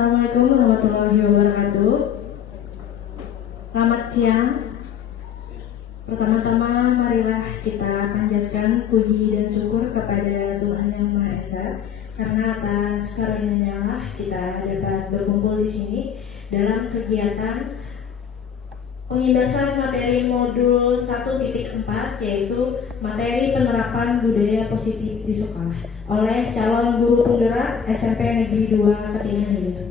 Assalamualaikum warahmatullahi wabarakatuh. Selamat siang. Pertama-tama marilah kita panjatkan puji dan syukur kepada Tuhan Yang Maha Esa, karena atas karunia-Nya lah kita dapat berkumpul di sini dalam kegiatan pengimbasan materi modul 1.4, yaitu materi penerapan budaya positif di sekolah oleh calon guru penggerak SMP Negeri 2 Ketinggian Hilir.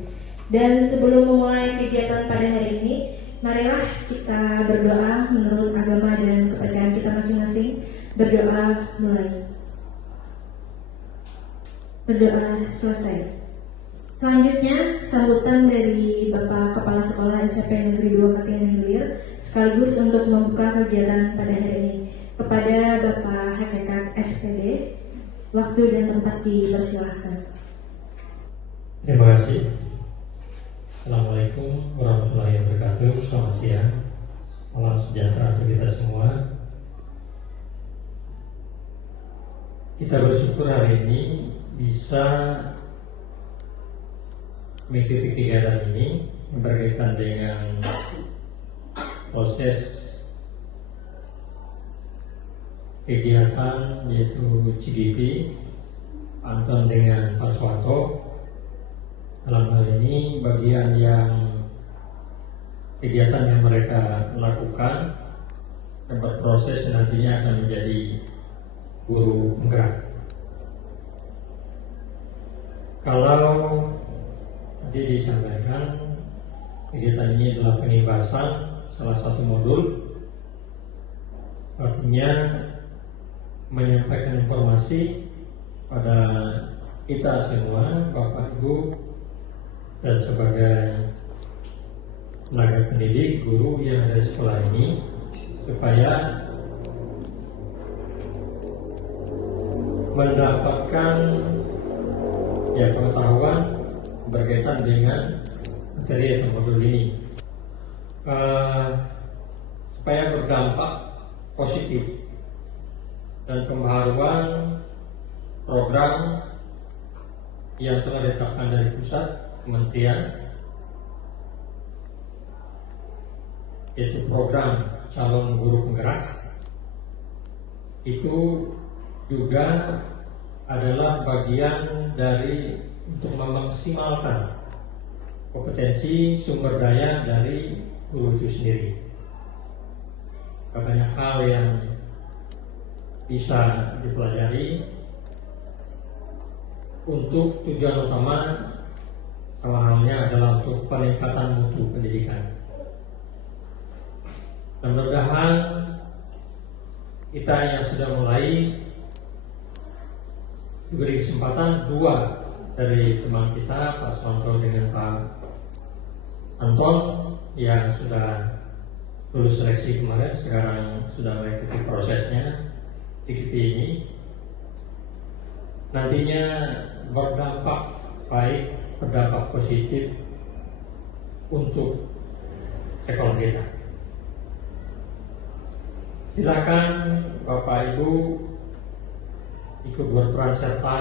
Dan sebelum memulai kegiatan pada hari ini, marilah kita berdoa menurut agama dan kepercayaan kita masing-masing. Berdoa mulai. Berdoa selesai. Selanjutnya, sambutan dari Bapak Kepala Sekolah SMP Negeri 2 Ketinggian Hilir sekaligus untuk membuka kegiatan pada hari ini. Kepada Bapak Hakikat SPD, waktu dan tempat dipersilahkan. Terima kasih. Assalamualaikum warahmatullahi wabarakatuh. Selamat siang. Salam sejahtera untuk kita semua. Kita bersyukur hari ini bisa mengikuti kegiatan ini yang berkaitan dengan proses kegiatan yaitu CGP Anton dengan Pak Suwanto. Dalam hal ini bagian yang kegiatan yang mereka lakukan dan berproses nantinya akan menjadi guru penggerak. Kalau tadi disampaikan kegiatan ini adalah pengimbasan salah satu modul, artinya menyampaikan informasi pada kita semua, Bapak Ibu, dan sebagai tenaga pendidik, guru yang ada di sekolah ini, supaya mendapatkan pengetahuan berkaitan dengan materi atau modul ini, supaya berdampak positif dan pembaharuan program yang telah ditetapkan dari pusat kementerian, yaitu program calon guru penggerak. Itu juga adalah bagian dari untuk memaksimalkan kompetensi sumber daya dari guru itu sendiri. Banyak hal yang bisa dipelajari untuk tujuan utama sama halnya adalah untuk peningkatan mutu pendidikan. Dan mudah-mudahan kita yang sudah mulai diberi kesempatan, dua dari teman kita, Pak Suwanto dengan Pak Anton, yang sudah lulus seleksi kemarin, sekarang sudah mengikuti prosesnya TKP ini, nantinya berdampak baik, berdampak positif untuk sekolah kita. Silakan Bapak Ibu ikut berperan serta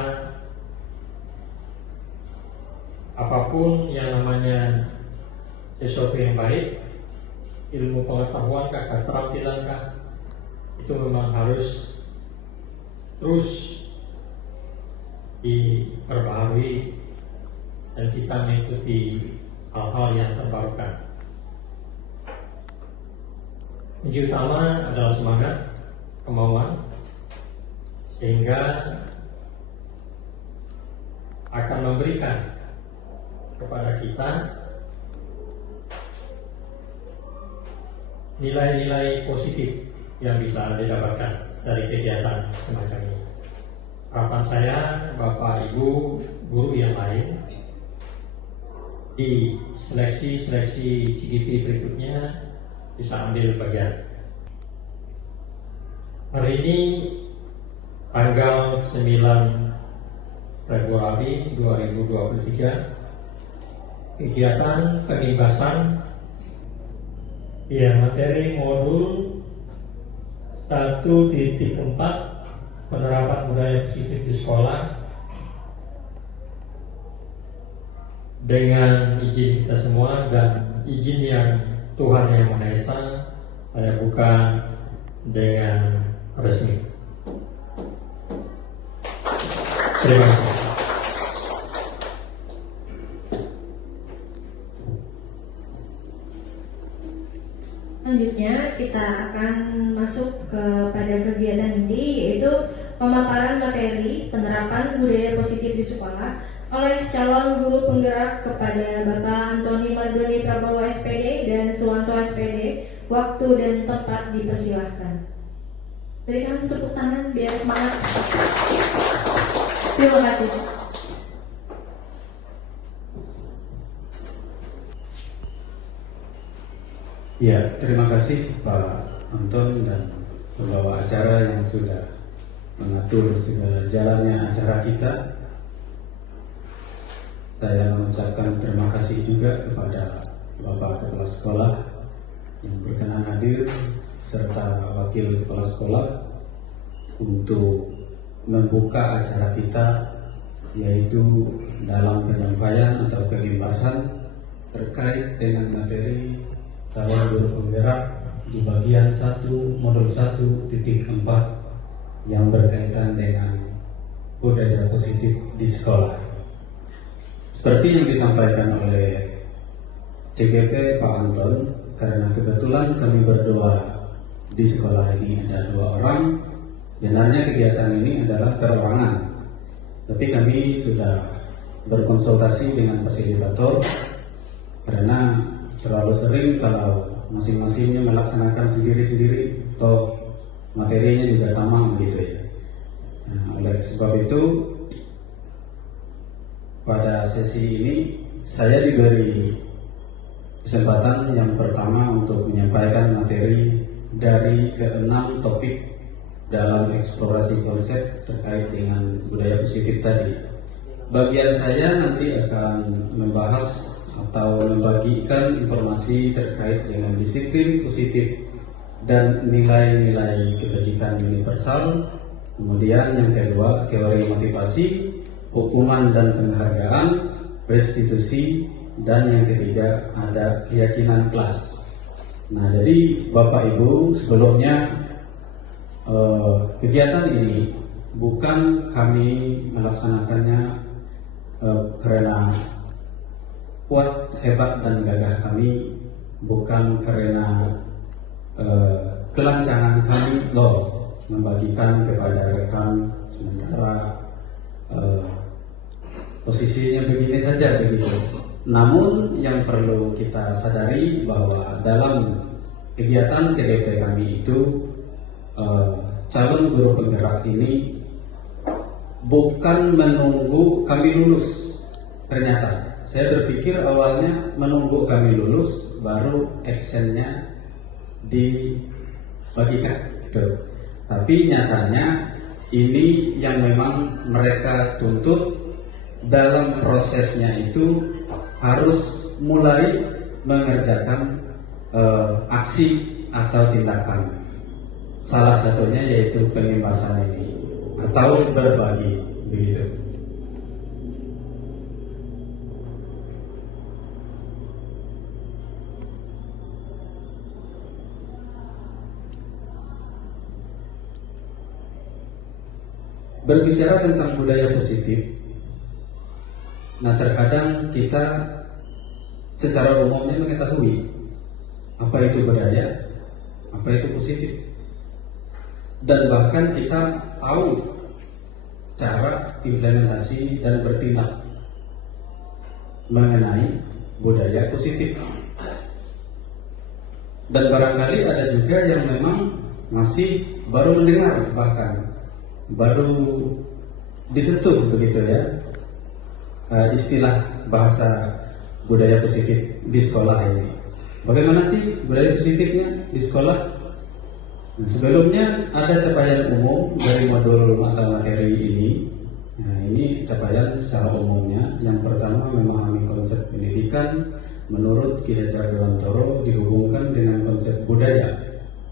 apapun yang namanya sesuatu yang baik, ilmu pengetahuan kah, keterampilan kah, itu memang harus terus diperbaharui dan kita mengikuti hal-hal yang terbarukan. Kunci utama adalah semangat, kemauan, sehingga akan memberikan kepada kita nilai-nilai positif yang bisa didapatkan dari kegiatan semacam ini. Harapan saya, Bapak Ibu guru yang lain di seleksi CGP berikutnya bisa ambil bagian. Hari ini tanggal 9 Februari 2023, kegiatan pengimbasan materi modul 1.4 penerapan budaya positif di sekolah dengan izin kita semua dan izin yang Tuhan Yang Maha Esa, saya buka dengan resmi. Terima kasih. Selanjutnya kita akan masuk kepada kegiatan inti, yaitu pemaparan materi penerapan budaya positif di sekolah oleh calon guru penggerak kepada Bapak Antoni Mardoni Prabowo SPD dan Suwanto SPD. Waktu dan tempat dipersilahkan. Berikan tepuk tangan biar semangat. Terima kasih. Ya, terima kasih Pak Anton dan pembawa acara yang sudah mengatur segala jalannya acara kita. Saya mengucapkan terima kasih juga kepada Bapak Kepala Sekolah yang berkenan hadir serta Wakil Kepala Sekolah untuk membuka acara kita, yaitu dalam penyampaian atau pembahasan terkait dengan materi calon guru penggerak di bagian 1 modul 1.4 yang berkaitan dengan budaya positif di sekolah. Seperti yang disampaikan oleh CGP Pak Anton, karena kebetulan kami berdua di sekolah ini ada 2 orang, benarnya kegiatan ini adalah perorangan. Tapi kami sudah berkonsultasi dengan fasilitator karena terlalu sering kalau masing-masingnya melaksanakan sendiri-sendiri, atau materinya juga sama begitu ya. Nah, oleh sebab itu pada sesi ini saya diberi kesempatan yang pertama untuk menyampaikan materi dari ke-6 topik dalam eksplorasi konsep terkait dengan budaya positif tadi. Bagian saya nanti akan membahas atau membagikan informasi terkait dengan disiplin positif dan nilai-nilai kebajikan universal. Kemudian yang kedua, teori motivasi, hukuman dan penghargaan, restitusi, dan yang ketiga ada keyakinan kelas. Nah, jadi Bapak Ibu, sebelumnya kegiatan ini bukan kami melaksanakannya karena kuat, hebat, dan gagah kami, bukan karena kelancangan kami membagikan kepada rekan sementara posisinya begini saja begitu. Namun yang perlu kita sadari bahwa dalam kegiatan CDP kami itu calon guru penggerak ini bukan menunggu kami lulus. Ternyata saya berpikir awalnya menunggu kami lulus baru actionnya dibagikan gitu. Tapi nyatanya ini yang memang mereka tuntut dalam prosesnya itu harus mulai mengerjakan aksi atau tindakan. Salah satunya yaitu pengembasan ini atau berbagi begitu. Berbicara tentang budaya positif, nah terkadang kita secara umumnya mengetahui apa itu budaya, apa itu positif, dan bahkan kita tahu cara implementasi dan bertindak mengenai budaya positif. Dan barangkali ada juga yang memang masih baru mendengar, bahkan baru disentuh begitu ya istilah bahasa budaya positif di sekolah ini. Bagaimana sih budaya positifnya di sekolah? Nah, sebelumnya ada capaian umum dari modul atau materi ini. Nah, ini capaian secara umumnya. Yang pertama, memahami konsep pendidikan menurut Ki Hajar Dewantoro dihubungkan dengan konsep budaya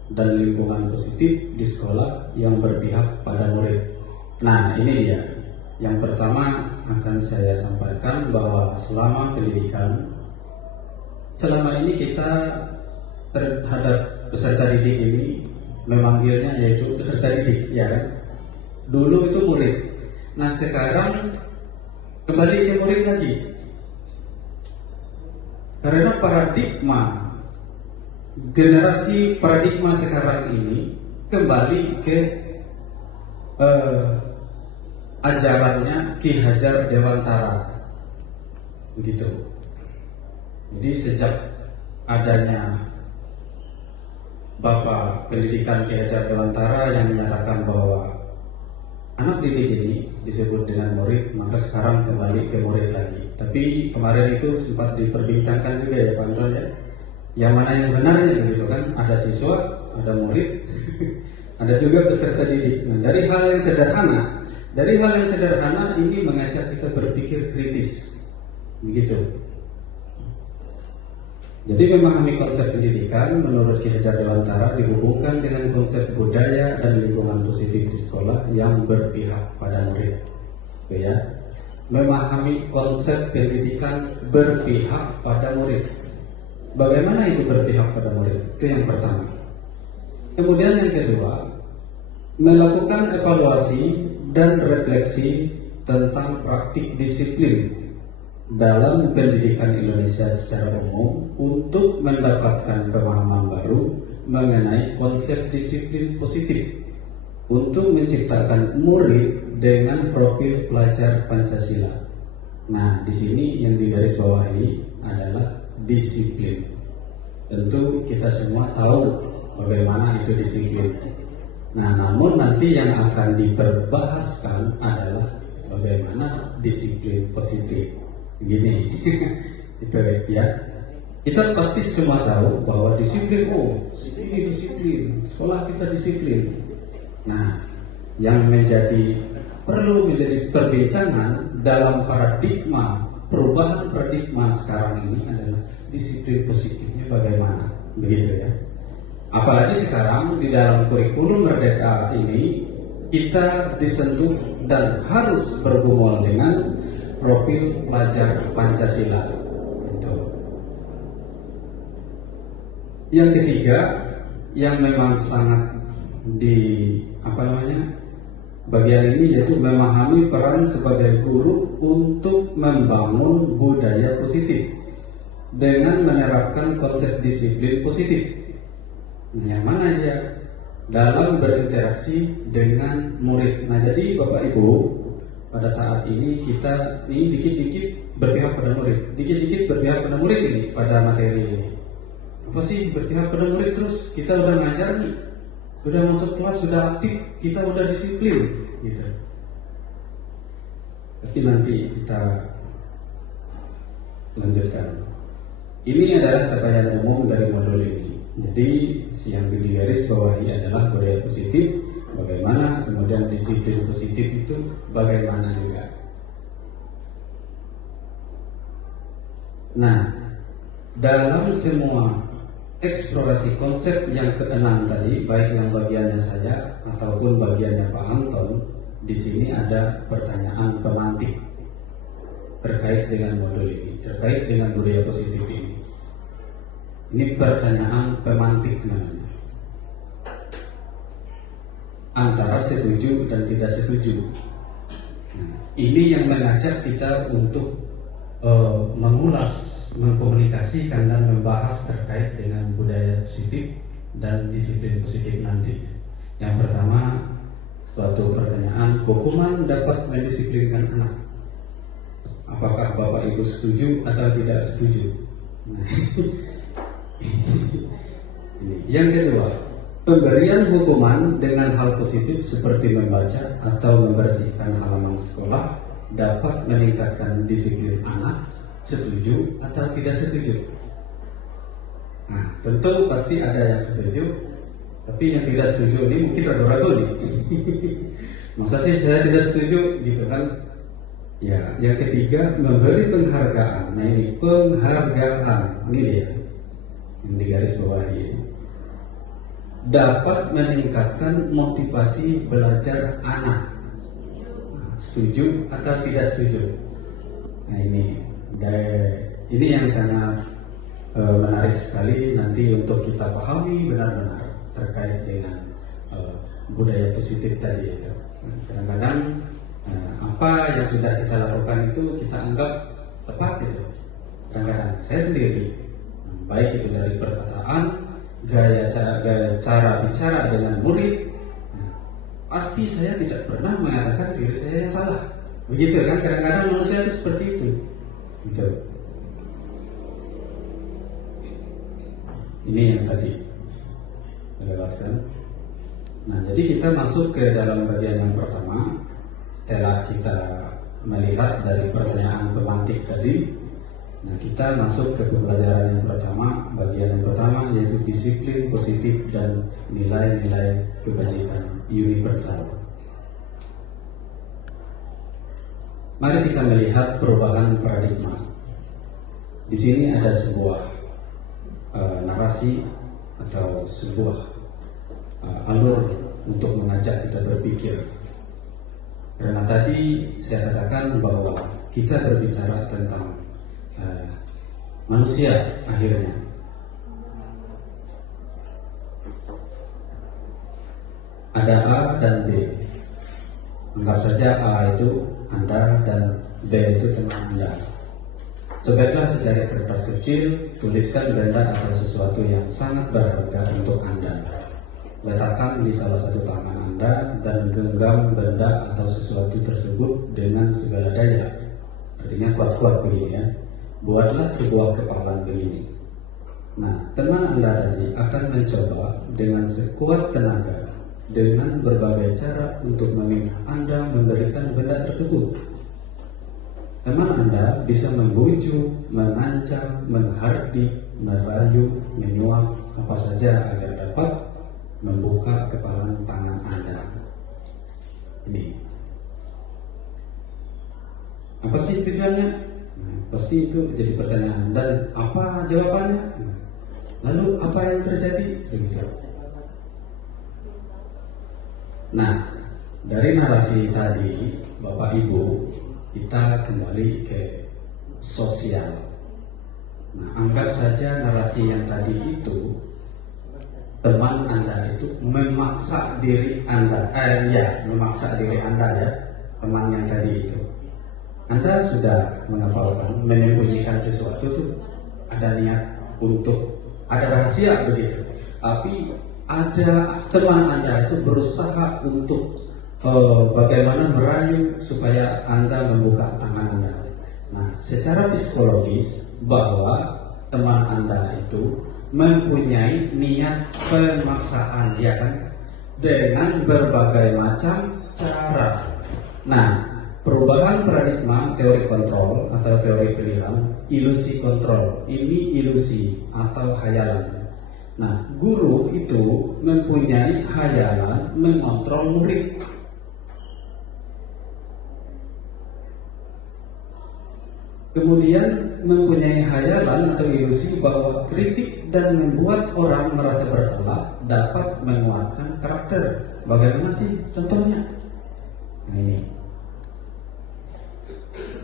dan lingkungan positif di sekolah yang berpihak pada murid. Nah, ini dia. Yang pertama akan saya sampaikan bahwa selama pendidikan, selama ini kita terhadap peserta didik ini memanggilnya yaitu peserta didik, ya kan? Dulu itu murid. Nah sekarang kembali ke murid lagi. Karena paradigma generasi paradigma sekarang ini kembali ke ajarannya Ki Hajar Dewantara, begitu. Jadi sejak adanya Bapak Pendidikan Ki Hajar Dewantara yang menyatakan bahwa anak didik ini disebut dengan murid, maka sekarang kembali ke murid lagi. Tapi kemarin itu sempat diperbincangkan juga ya Pak Anton ya, yang mana yang benarnya begitu kan? Ada siswa, ada murid, ada juga peserta didik. Nah, dari hal yang sederhana ini mengajak kita berpikir kritis, begitu. Jadi memahami konsep pendidikan menurut Ki Hajar Dewantara dihubungkan dengan konsep budaya dan lingkungan positif di sekolah yang berpihak pada murid. Ya, memahami konsep pendidikan berpihak pada murid. Bagaimana itu berpihak pada murid? Itu yang pertama. Kemudian yang kedua, melakukan evaluasi dan refleksi tentang praktik disiplin dalam pendidikan Indonesia secara umum untuk mendapatkan pemahaman baru mengenai konsep disiplin positif untuk menciptakan murid dengan profil pelajar Pancasila. Nah, di sini yang digarisbawahi adalah disiplin. Tentu kita semua tahu bagaimana itu disiplin. Nah, namun nanti yang akan diperbahaskan adalah bagaimana disiplin positif. Gini, itu ya. Kita pasti semua tahu bahwa disiplin, ini disiplin, sekolah kita disiplin. Nah, yang perlu menjadi perbincangan dalam perubahan paradigma sekarang ini adalah disiplin positifnya bagaimana, begitu ya. Apalagi sekarang di dalam kurikulum Merdeka ini kita disentuh dan harus bergumul dengan profil pelajar Pancasila. Itu. Yang ketiga, yang memang sangat bagian ini yaitu memahami peran sebagai guru untuk membangun budaya positif dengan menerapkan konsep disiplin positif. Yang mana ya dalam berinteraksi dengan murid. Nah, jadi Bapak Ibu, pada saat ini kita dikit-dikit berpihak pada murid, ini pada materi ini. Apa sih berpihak pada murid terus? Kita udah ngajar nih, sudah masuk kelas, sudah aktif, kita udah disiplin, gitu. Tapi nanti kita lanjutkan. Ini adalah capaian umum dari modul ini. Jadi yang digarisbawahi adalah budaya positif. Bagaimana kemudian disiplin positif itu bagaimana juga. Nah, dalam semua eksplorasi konsep yang keenam tadi, baik yang bagiannya saya ataupun bagiannya Pak Anton, di sini ada pertanyaan pemantik terkait dengan modul ini, terkait dengan budaya positif ini. Ini pertanyaan pemantik namanya. Antara setuju dan tidak setuju. Nah, ini yang mengajak kita untuk mengulas, mengkomunikasikan dan membahas terkait dengan budaya positif dan disiplin positif nanti. Yang pertama, suatu pertanyaan, hukuman dapat mendisiplinkan anak. Apakah Bapak Ibu setuju atau tidak setuju? Nah, yang kedua, pemberian hukuman dengan hal positif seperti membaca atau membersihkan halaman sekolah dapat meningkatkan disiplin anak. Setuju atau tidak setuju? Nah, tentu pasti ada yang setuju, tapi yang tidak setuju ini mungkin ragu-ragu nih. Masa sih saya tidak setuju, gitu kan? Ya, yang ketiga, memberi penghargaan. Nah ini penghargaan, ini dia yang digarisbawahi. Dapat meningkatkan motivasi belajar anak. Nah, setuju atau tidak setuju. Nah ini yang sangat menarik sekali nanti untuk kita pahami benar-benar terkait dengan budaya positif tadi itu. Kadang-kadang apa yang sudah kita lakukan itu kita anggap tepat itu. Kadang-kadang saya sendiri, baik itu dari perkataan, gaya cara bicara dengan murid, pasti saya tidak pernah mengatakan diri saya yang salah. Begitu kan? Kadang-kadang manusia itu seperti itu. Gitu. Ini yang tadi dilewatkan. Nah, jadi kita masuk ke dalam bagian yang pertama. Setelah kita melihat dari pertanyaan pemantik tadi, nah kita masuk ke pembelajaran yang pertama. Bagian yang pertama yaitu disiplin positif dan nilai-nilai kebajikan universal. Mari kita melihat perubahan paradigma. Di sini ada sebuah narasi atau sebuah alur untuk mengajak kita berpikir. Karena tadi saya katakan bahwa kita berbicara tentang manusia akhirnya. Ada A dan B. Anggap saja A itu Anda dan B itu teman Anda. Cobalah secari kertas kecil, tuliskan benda atau sesuatu yang sangat berharga untuk Anda. Letakkan di salah satu tangan Anda dan genggam benda atau sesuatu tersebut dengan segala daya. Artinya kuat-kuat begini ya. Buatlah sebuah kepalan begini. Nah, teman Anda tadi akan mencoba dengan sekuat tenaga dengan berbagai cara untuk meminta Anda memberikan benda tersebut. Teman Anda bisa membujuk, mengancam, menghardik, merayu, menyuap apa saja agar dapat membuka kepalan tangan Anda. Ini apa sih tujuannya? Pasti itu jadi pertanyaan. Dan apa jawabannya? Lalu apa yang terjadi? Begitu. Nah, dari narasi tadi, Bapak Ibu, kita kembali ke sosial. Nah, anggap saja narasi yang tadi itu teman Anda itu memaksa diri Anda, memaksa diri Anda ya, teman yang tadi itu. Anda sudah mengapalkan, menyembunyikan sesuatu tuh ada niat untuk, ada rahasia begitu. Tapi ada teman Anda itu berusaha untuk bagaimana merayu supaya Anda membuka tangan Anda. Nah, secara psikologis bahwa teman Anda itu mempunyai niat pemaksaan, ya kan, dengan berbagai macam cara. Nah, perubahan paradigma teori kontrol atau teori pilihan, ilusi kontrol, ini ilusi atau hayalan. Nah, guru itu mempunyai hayalan mengontrol murid. Kemudian mempunyai hayalan atau ilusi bahwa kritik dan membuat orang merasa bersalah dapat menguatkan karakter. Bagaimana sih contohnya? Nah, ini.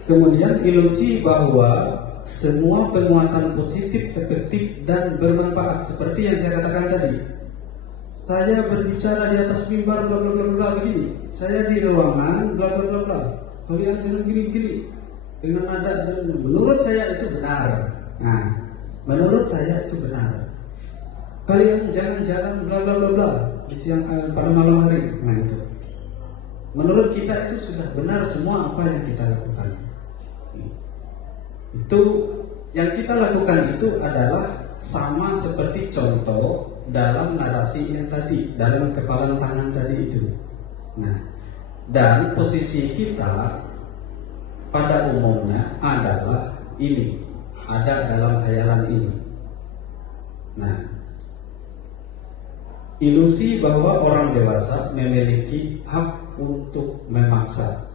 Kemudian ilusi bahwa semua penguatan positif, efektif dan bermanfaat seperti yang saya katakan tadi. Saya berbicara di atas mimbar bla bla bla bla begini. Saya di ruangan bla bla bla bla. Kalian jangan gini-gini. Dengan nada, menurut saya itu benar. Nah, menurut saya itu benar. Kalian jangan jalan bla bla bla bla di siang pada malam hari. Nah itu. Menurut kita itu sudah benar semua apa yang kita lakukan. Itu yang kita lakukan itu adalah sama seperti contoh dalam narasi yang tadi, dalam kepalan tangan tadi itu. Nah, dan posisi kita pada umumnya adalah ini, ada dalam hayalan ini. Nah, ilusi bahwa orang dewasa memiliki hak untuk memaksa.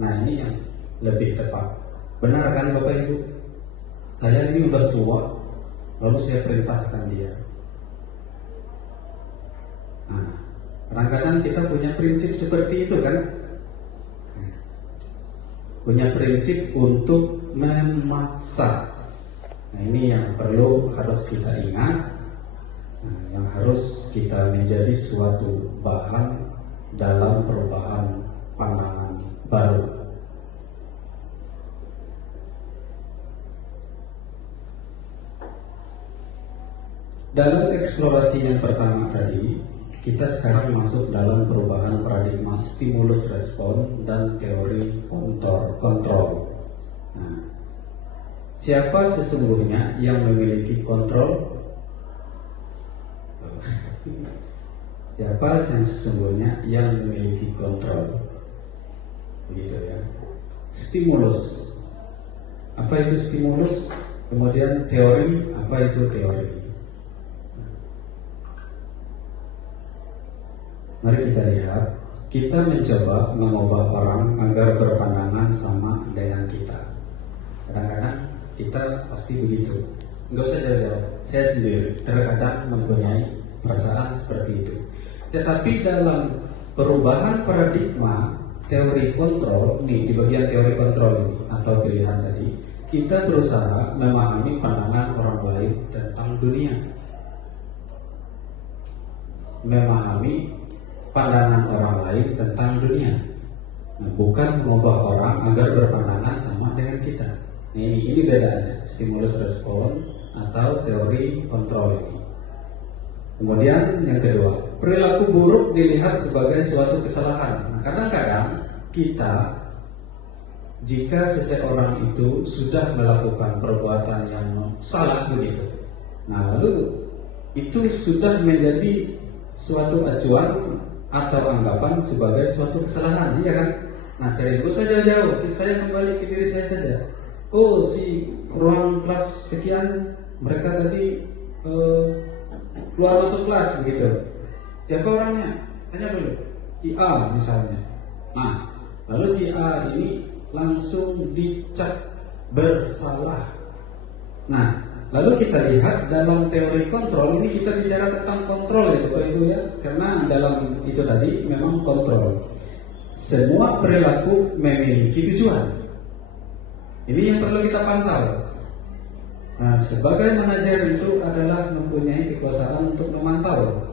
Nah, ini yang lebih tepat. Benar kan Bapak Ibu? Saya ini udah tua, lalu saya perintahkan dia. Nah, kadang-kadang kita punya prinsip seperti itu kan? punya prinsip untuk memaksa. Nah, ini yang harus kita ingat, yang harus kita menjadi suatu bahan dalam perubahan pandangan baru. Dalam eksplorasi yang pertama tadi, kita sekarang masuk dalam perubahan paradigma stimulus respon dan teori kontrol. Nah, siapa sesungguhnya yang memiliki kontrol? Siapa yang sesungguhnya yang memiliki kontrol? Begitu ya. Stimulus. Apa itu stimulus? Kemudian teori, apa itu teori? Mari kita lihat, kita mencoba mengubah orang agar berpandangan sama dengan kita. Kadang-kadang kita pasti begitu. Enggak usah jauh-jauh. Saya sendiri terkadang mempunyai perasaan seperti itu. Tetapi dalam perubahan paradigma teori kontrol, di bagian teori kontrol ini atau pilihan tadi, kita berusaha memahami pandangan orang lain tentang dunia. Memahami pandangan orang lain tentang dunia, nah, bukan mengubah orang agar berpandangan sama dengan kita. Nah, ini bedanya stimulus respon atau teori kontrol ini. Kemudian yang kedua, perilaku buruk dilihat sebagai suatu kesalahan. Nah, kadang-kadang kita, jika seseorang itu sudah melakukan perbuatan yang salah begitu, nah lalu itu sudah menjadi suatu acuan atau anggapan sebagai suatu kesalahan, iya kan? Nah, saya ikut saja jauh, saya kembali ke diri saya saja. Oh, si ruang kelas sekian, mereka tadi keluar masuk kelas begitu. Siapa orangnya? Tanya dulu. Si A misalnya. Nah, lalu si A ini langsung dicap bersalah. Nah, lalu kita lihat dalam teori kontrol ini, kita bicara tentang kontrol ya Bapak Ibu ya, karena dalam itu tadi memang kontrol. Semua perilaku memiliki tujuan. Ini yang perlu kita pantau. Nah, sebagai manajer itu adalah mempunyai kekuasaan untuk memantau.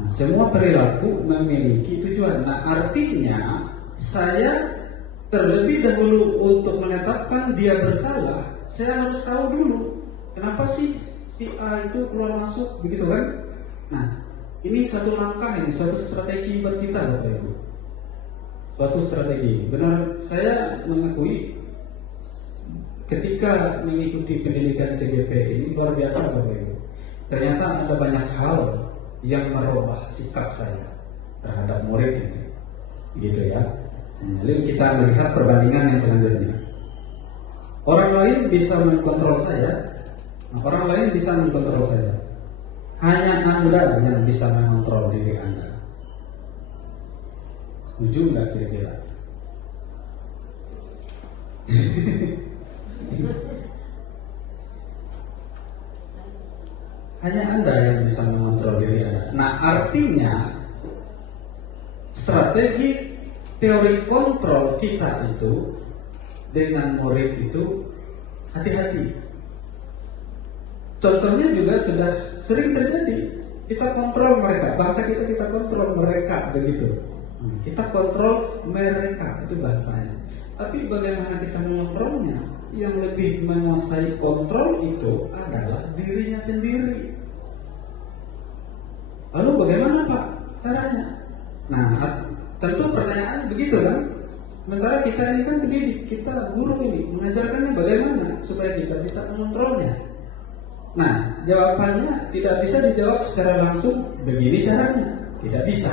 Nah, semua perilaku memiliki tujuan. Nah, artinya saya terlebih dahulu untuk menetapkan dia bersalah, saya harus tahu dulu kenapa sih si A itu keluar masuk begitu kan? Nah, ini satu langkah, ini satu strategi buat kita Bapak Ibu. Suatu strategi. Benar, saya mengakui ketika mengikuti pendidikan CGP ini luar biasa Bapak Ibu. Ternyata ada banyak hal yang merubah sikap saya terhadap murid ini. Begitu ya. Lalu kita melihat perbandingan yang selanjutnya. Orang lain bisa mengkontrol saya. Orang lain bisa mengkontrol saya. Hanya Anda yang bisa mengontrol diri Anda. Setuju nggak kira-kira? Hanya Anda yang bisa mengontrol diri Anda. Nah, artinya strategi teori kontrol kita itu dengan murid itu hati-hati. Contohnya juga sudah sering terjadi. Kita kontrol mereka, bahasa kita kontrol mereka begitu. Kita kontrol mereka, itu bahasanya. Tapi bagaimana kita mengontrolnya? Yang lebih menguasai kontrol itu adalah dirinya sendiri. Lalu bagaimana Pak caranya? Nah, tentu pertanyaannya begitu kan? Sementara kita ini kan pendidik, kita guru ini mengajarkannya bagaimana supaya kita bisa mengontrolnya. Nah, jawabannya tidak bisa dijawab secara langsung begini caranya, tidak bisa.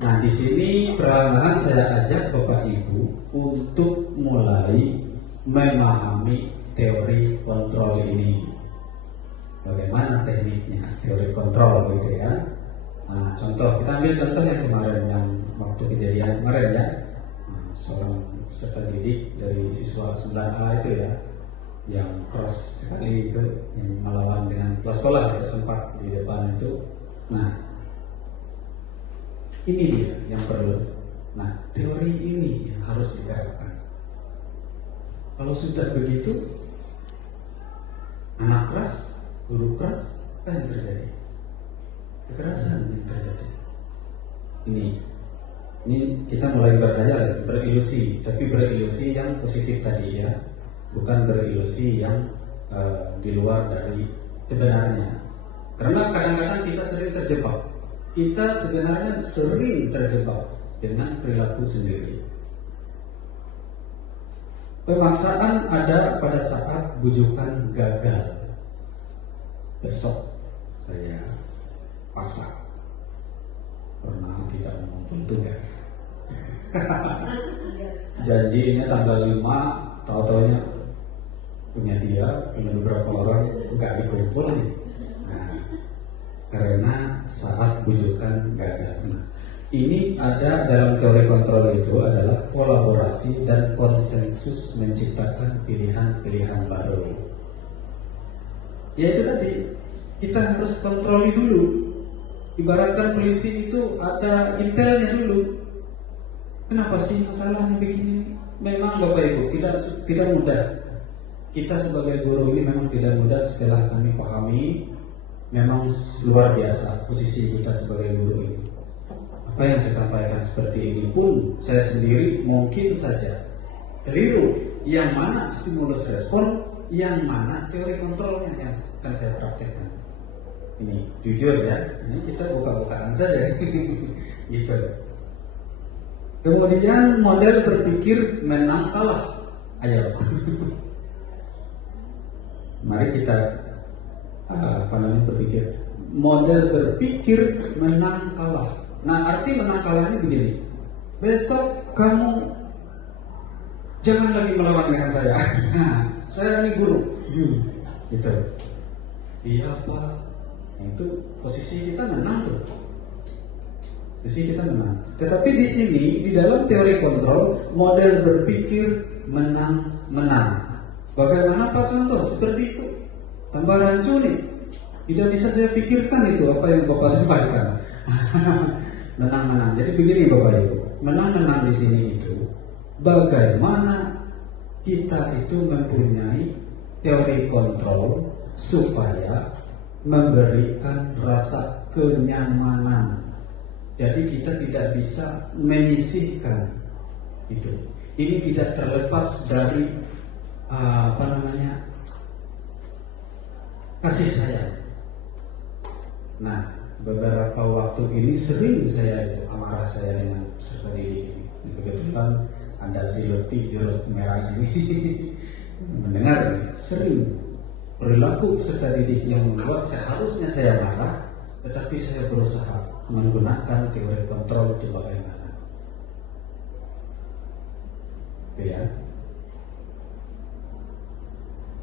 Nah, di sini perlahan-lahan saya ajak Bapak Ibu untuk mulai memahami teori kontrol ini. Bagaimana tekniknya teori kontrol gitu ya. Nah, contoh, kita ambil contoh yang kemarin, yang waktu kejadian kemarin ya. Nah, seorang peserta didik dari siswa 9A itu ya, yang keras sekali itu, yang melawan dengan kepala sekolah, kita sempat di depan itu. Nah, ini dia yang perlu. Nah, teori ini yang harus diterapkan. Kalau sudah begitu, anak keras, guru keras, apa yang terjadi? Kekerasan yang terjadi. Ini kita mulai berkhayal, berilusi, tapi berilusi yang positif tadi ya, bukan berilusi yang di luar dari sebenarnya. Karena kadang-kadang kita sering terjebak. Kita sebenarnya sering terjebak dengan perilaku sendiri. Pemaksaan ada pada saat bujukan gagal. Besok saya paksa. Pernah tidak mengumpul tugas. Janjinya tanggal 5, tahu-taunya punya dia, punya beberapa orang nggak dikumpul nih. Nah, karena saat bujukan gagal. Nah, ini ada dalam teori kontrol itu adalah kolaborasi dan konsensus menciptakan pilihan-pilihan baru. Yaitu tadi, kita harus kontroli dulu. Ibaratkan polisi itu ada intelnya dulu. Kenapa sih masalahnya begini? Memang Bapak Ibu tidak mudah. Kita sebagai guru ini memang tidak mudah setelah kami pahami. Memang luar biasa posisi kita sebagai guru ini. Apa yang saya sampaikan seperti ini pun saya sendiri mungkin saja keliru. Yang mana stimulus respon, yang mana teori kontrolnya yang akan saya praktekkan. Ini jujur ya, ini kita buka-bukaan saja. Gitu. Kemudian model berpikir menang kalah. Ayo. Mari kita berpikir. Model berpikir menang kalah. Nah, arti menang kalah ini begini. Besok kamu jangan lagi melawan dengan saya. Saya ini guru. Gitu. Iya Pak. Itu posisi kita menang tuh. Posisi kita menang. Tetapi di sini di dalam teori kontrol model berpikir menang. Bagaimana Pak Santo? Seperti itu. Tambah rancu nih. Tidak bisa saya pikirkan itu apa yang Bapak sampaikan. Menang-menang. Jadi begini Bapak Ibu. Menang-menang di sini itu bagaimana kita itu mempunyai teori kontrol supaya memberikan rasa kenyamanan. Jadi kita tidak bisa menyisihkan itu. Ini tidak terlepas dari kasih sayang. Nah, beberapa waktu ini sering saya amarah saya dengan peserta didik ini. Kebetulan Anda si Lutfi jeruk merah ini mendengar sering perilaku peserta didik yang membuat seharusnya saya marah, tetapi saya berusaha menggunakan teori kontrol itu bagaimana. Ya.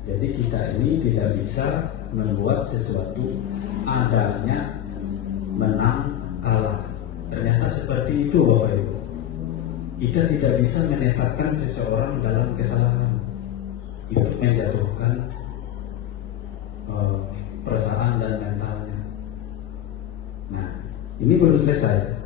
Jadi kita ini tidak bisa membuat sesuatu adanya menang kalah. Ternyata seperti itu Bapak Ibu. Kita tidak bisa menempatkan seseorang dalam kesalahan. Itu menjatuhkan perasaan dan mentalnya. Nah, ini belum selesai.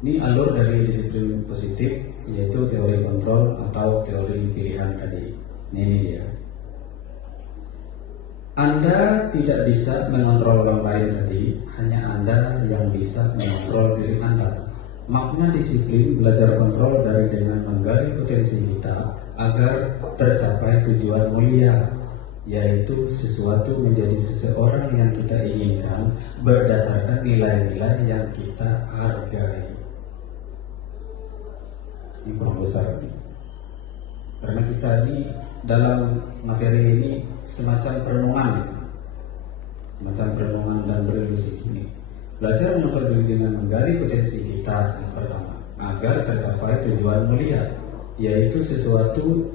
Ini alur dari disiplin positif, yaitu teori kontrol atau teori pilihan tadi. Ini dia. Anda tidak bisa mengontrol orang lain tadi, hanya Anda yang bisa mengontrol diri Anda. Makna disiplin belajar kontrol dari dengan menggali potensi kita agar tercapai tujuan mulia, yaitu sesuatu menjadi seseorang yang kita inginkan berdasarkan nilai-nilai yang kita hargai. Ini kurang besar nih. Karena kita ini dalam materi ini semacam perenungan, semacam perenungan dan berilusi ini. Belajar mengontrol diri dengan menggali potensi kita yang pertama, agar tercapai tujuan mulia, yaitu sesuatu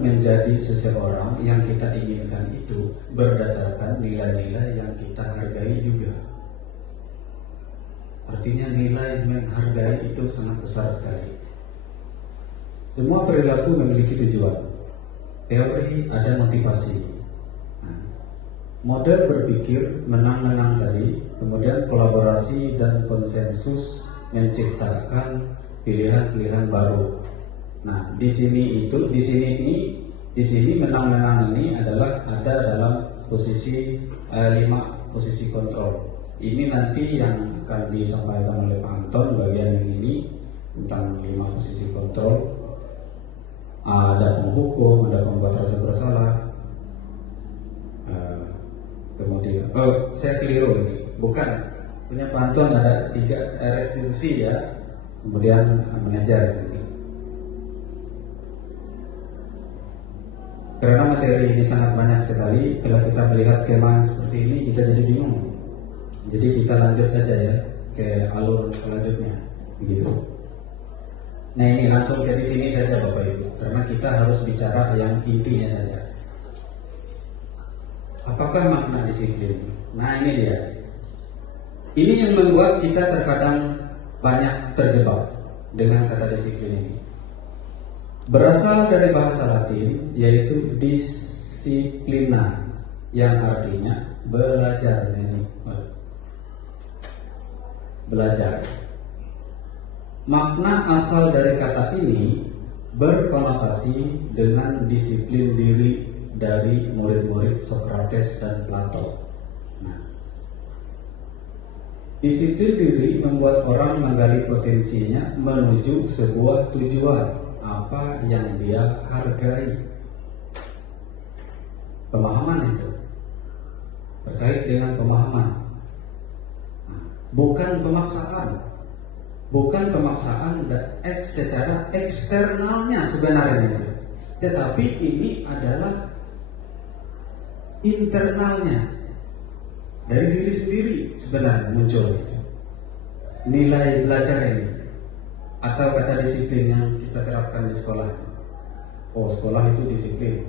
menjadi seseorang yang kita inginkan itu berdasarkan nilai-nilai yang kita hargai juga. Artinya nilai menghargai itu sangat besar sekali. Semua perilaku memiliki tujuan. Teori ada motivasi. Nah, model berpikir menang-menang tadi, kemudian kolaborasi dan konsensus menciptakan pilihan-pilihan baru. Nah, di sini menang-menang ini adalah ada dalam posisi 5 posisi kontrol. Ini nanti yang akan disampaikan oleh Pak Anton bagian yang ini tentang 5 posisi kontrol. Ada penghukum, ada pembuat rasa bersalah. Kemudian, saya keliru ini, bukan punya Pak Anton ada 3 restitusi ya, kemudian mengajar. Karena materi ini sangat banyak sekali, kalau kita melihat skema seperti ini kita jadi bingung. Jadi kita lanjut saja ya ke alur selanjutnya, begitu. Nah ini langsung ke di sini saja Bapak Ibu, karena kita harus bicara yang intinya saja. Apakah makna disiplin? Nah ini dia. Ini yang membuat kita terkadang banyak terjebak dengan kata disiplin ini. Berasal dari bahasa Latin yaitu disiplina yang artinya belajar. Belajar. Makna asal dari kata ini berkonotasi dengan disiplin diri dari murid-murid Sokrates dan Plato. Nah, disiplin diri membuat orang menggali potensinya menuju sebuah tujuan apa yang dia hargai. Pemahaman itu terkait dengan pemahaman, bukan pemaksaan secara eksternalnya sebenarnya itu, tetapi ini adalah internalnya dari diri sendiri sebenarnya muncul itu. Nilai belajar ini atau kata disiplin yang kita terapkan di sekolah. Oh, sekolah itu disiplin.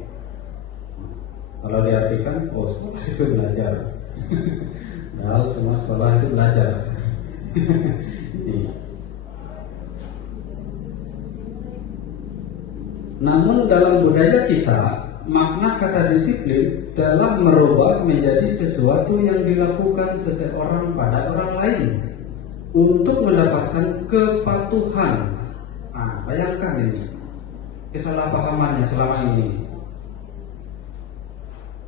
Kalau diartikan, oh sekolah itu belajar. Padahal semua sekolah itu belajar. Namun dalam budaya kita, makna kata disiplin telah merubah menjadi sesuatu yang dilakukan seseorang pada orang lain untuk mendapatkan kepatuhan. Bayangkan ini kesalahpahamannya selama ini.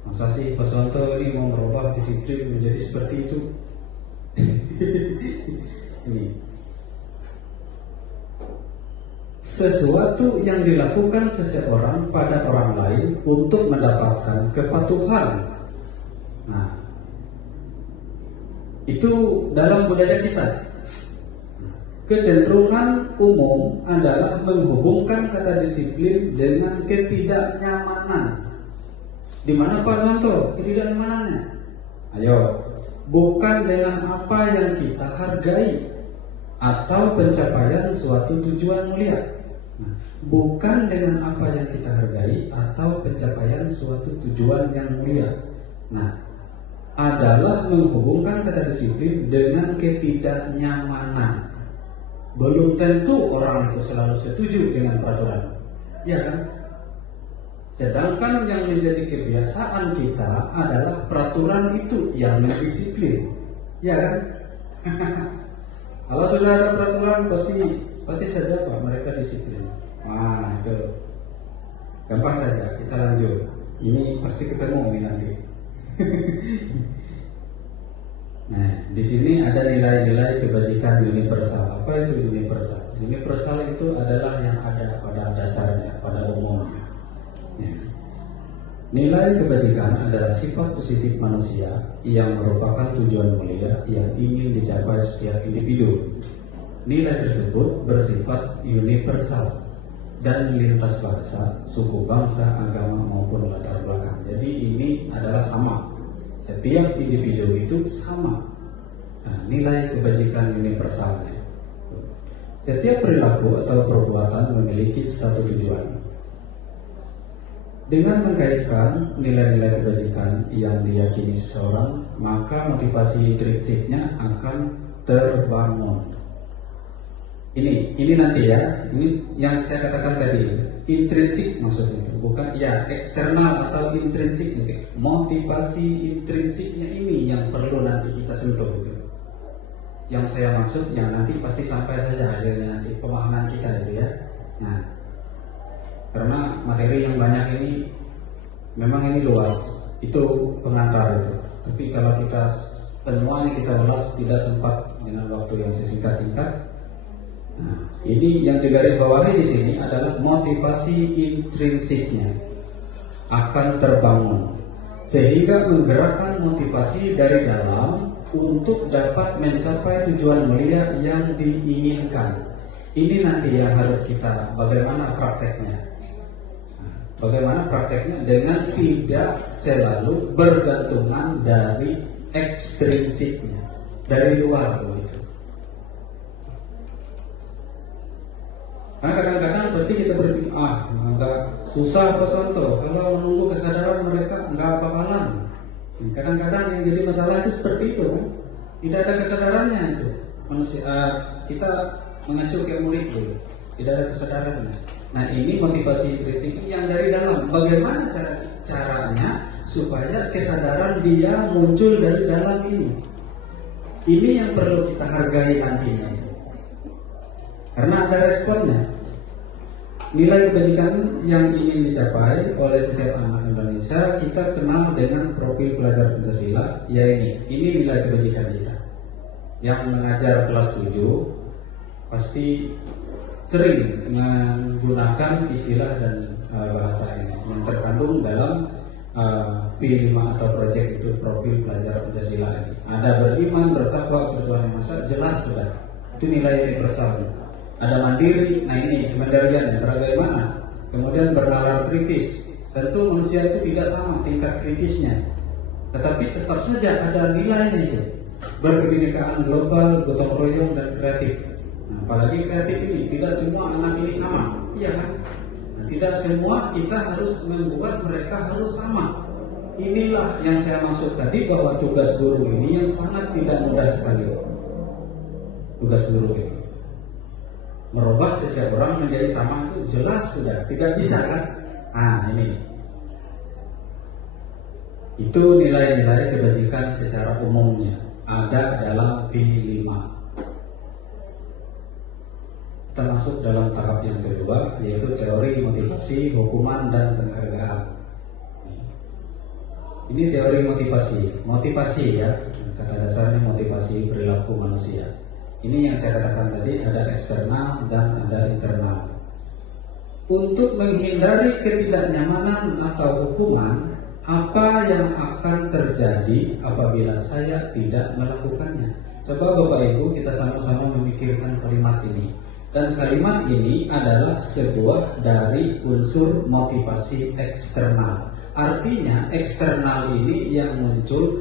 Masa sih Pak Suwanto ini mau merubah disiplin menjadi seperti itu? Ini sesuatu yang dilakukan seseorang pada orang lain untuk mendapatkan kepatuhan. Nah, itu dalam budaya kita. Kecenderungan umum adalah menghubungkan kata disiplin dengan ketidaknyamanan. Di mana Pak Suwanto ketidaknyamanannya? Ayo, bukan dengan apa yang kita hargai atau pencapaian suatu tujuan mulia. Bukan dengan apa yang kita hargai atau pencapaian suatu tujuan yang mulia. Nah, adalah menghubungkan kata disiplin dengan ketidaknyamanan. Belum tentu orang itu selalu setuju dengan peraturan, ya kan? Sedangkan yang menjadi kebiasaan kita adalah peraturan itu yang mendisiplin, ya kan? Kalau sudah ada peraturan pasti saja Pak mereka disiplin. Nah itu gampang saja, kita lanjut. Ini pasti ketemu ini nanti. Nah, di sini ada nilai-nilai kebajikan universal. Apa itu universal? Universal itu adalah yang ada pada dasarnya, pada umumnya. Ya. Nilai kebajikan adalah sifat positif manusia yang merupakan tujuan mulia yang ingin dicapai setiap individu. Nilai tersebut bersifat universal dan lintas bahasa, suku, bangsa, agama maupun latar belakang. Jadi ini adalah sama. Setiap individu itu sama. Nah, nilai kebajikan universalnya. Setiap perilaku atau perbuatan memiliki satu tujuan. Dengan mengkaitkan nilai-nilai kebajikan yang diyakini seseorang, maka motivasi intrinsiknya akan terbangun. Ini nanti ya, ini yang saya katakan tadi, intrinsik maksudnya itu, bukan ya eksternal atau intrinsik nanti. Motivasi intrinsiknya ini yang perlu nanti kita sentuh itu. yang saya maksud yang nanti pasti sampai saja akhirnya nanti pemahaman kita itu ya. Nah, karena materi yang banyak ini memang ini luas, itu pengantar itu. Tapi kalau kita semuanya kita ulas tidak sempat dengan waktu yang sesingkat-singkat. Nah, ini yang digarisbawahi di sini adalah motivasi intrinsiknya akan terbangun sehingga menggerakkan motivasi dari dalam untuk dapat mencapai tujuan mulia yang diinginkan. Ini nanti yang harus kita bagaimana prakteknya. Bagaimana prakteknya dengan tidak selalu bergantungan dari ekstrinsiknya, dari luar begitu. Karena kadang-kadang pasti kita berpikir, enggak susah Pak Sonto, kalau menunggu kesadaran mereka enggak bakalan. Kadang-kadang yang jadi masalah itu seperti itu kan, tidak ada kesadarannya itu manusia. Kita mengacu ke murid dulu, tidak ada kesadarannya. Nah ini motivasi intrinsik yang dari dalam. Bagaimana caranya supaya kesadaran dia muncul dari dalam ini? Ini yang perlu kita hargai nantinya. Karena ada responnya. Nilai kebajikan yang ingin dicapai oleh setiap anak Indonesia kita kenal dengan profil pelajar Pancasila. Ya ini nilai kebajikan kita. Yang mengajar kelas 7 pasti sering menggunakan istilah dan bahasa ini yang terkandung dalam P5 atau project itu profil pelajar Pancasila ini. Ada beriman, bertakwa, bertuhan yang maha, jelas sudah. Itu nilai universal. Ada mandiri, nah ini kemandirian bagaimana. Kemudian bernalar kritis. Tentu manusia itu tidak sama tingkat kritisnya, tetapi tetap saja ada nilainya itu. Berkebinekaan global, gotong royong dan kreatif. Nah, apalagi kreatif ini tidak semua anak ini sama, iya kan? Nah, tidak semua kita harus membuat mereka harus sama. Inilah yang saya maksud tadi bahwa tugas guru ini yang sangat tidak mudah sekali. Tugas guru ini merubah setiap orang menjadi sama itu jelas sudah tidak bisa kan? Ini itu nilai-nilai kebajikan secara umumnya ada dalam P5. Kita masuk dalam tahap yang kedua, yaitu teori motivasi, hukuman dan penghargaan. Ini teori motivasi ya, kata dasarnya motivasi perilaku manusia. Ini yang saya katakan tadi, ada eksternal dan ada internal. Untuk menghindari ketidaknyamanan atau hukuman, apa yang akan terjadi apabila saya tidak melakukannya? Coba Bapak Ibu kita sama-sama memikirkan kalimat ini. Dan kalimat ini adalah sebuah dari unsur motivasi eksternal. Artinya eksternal ini yang muncul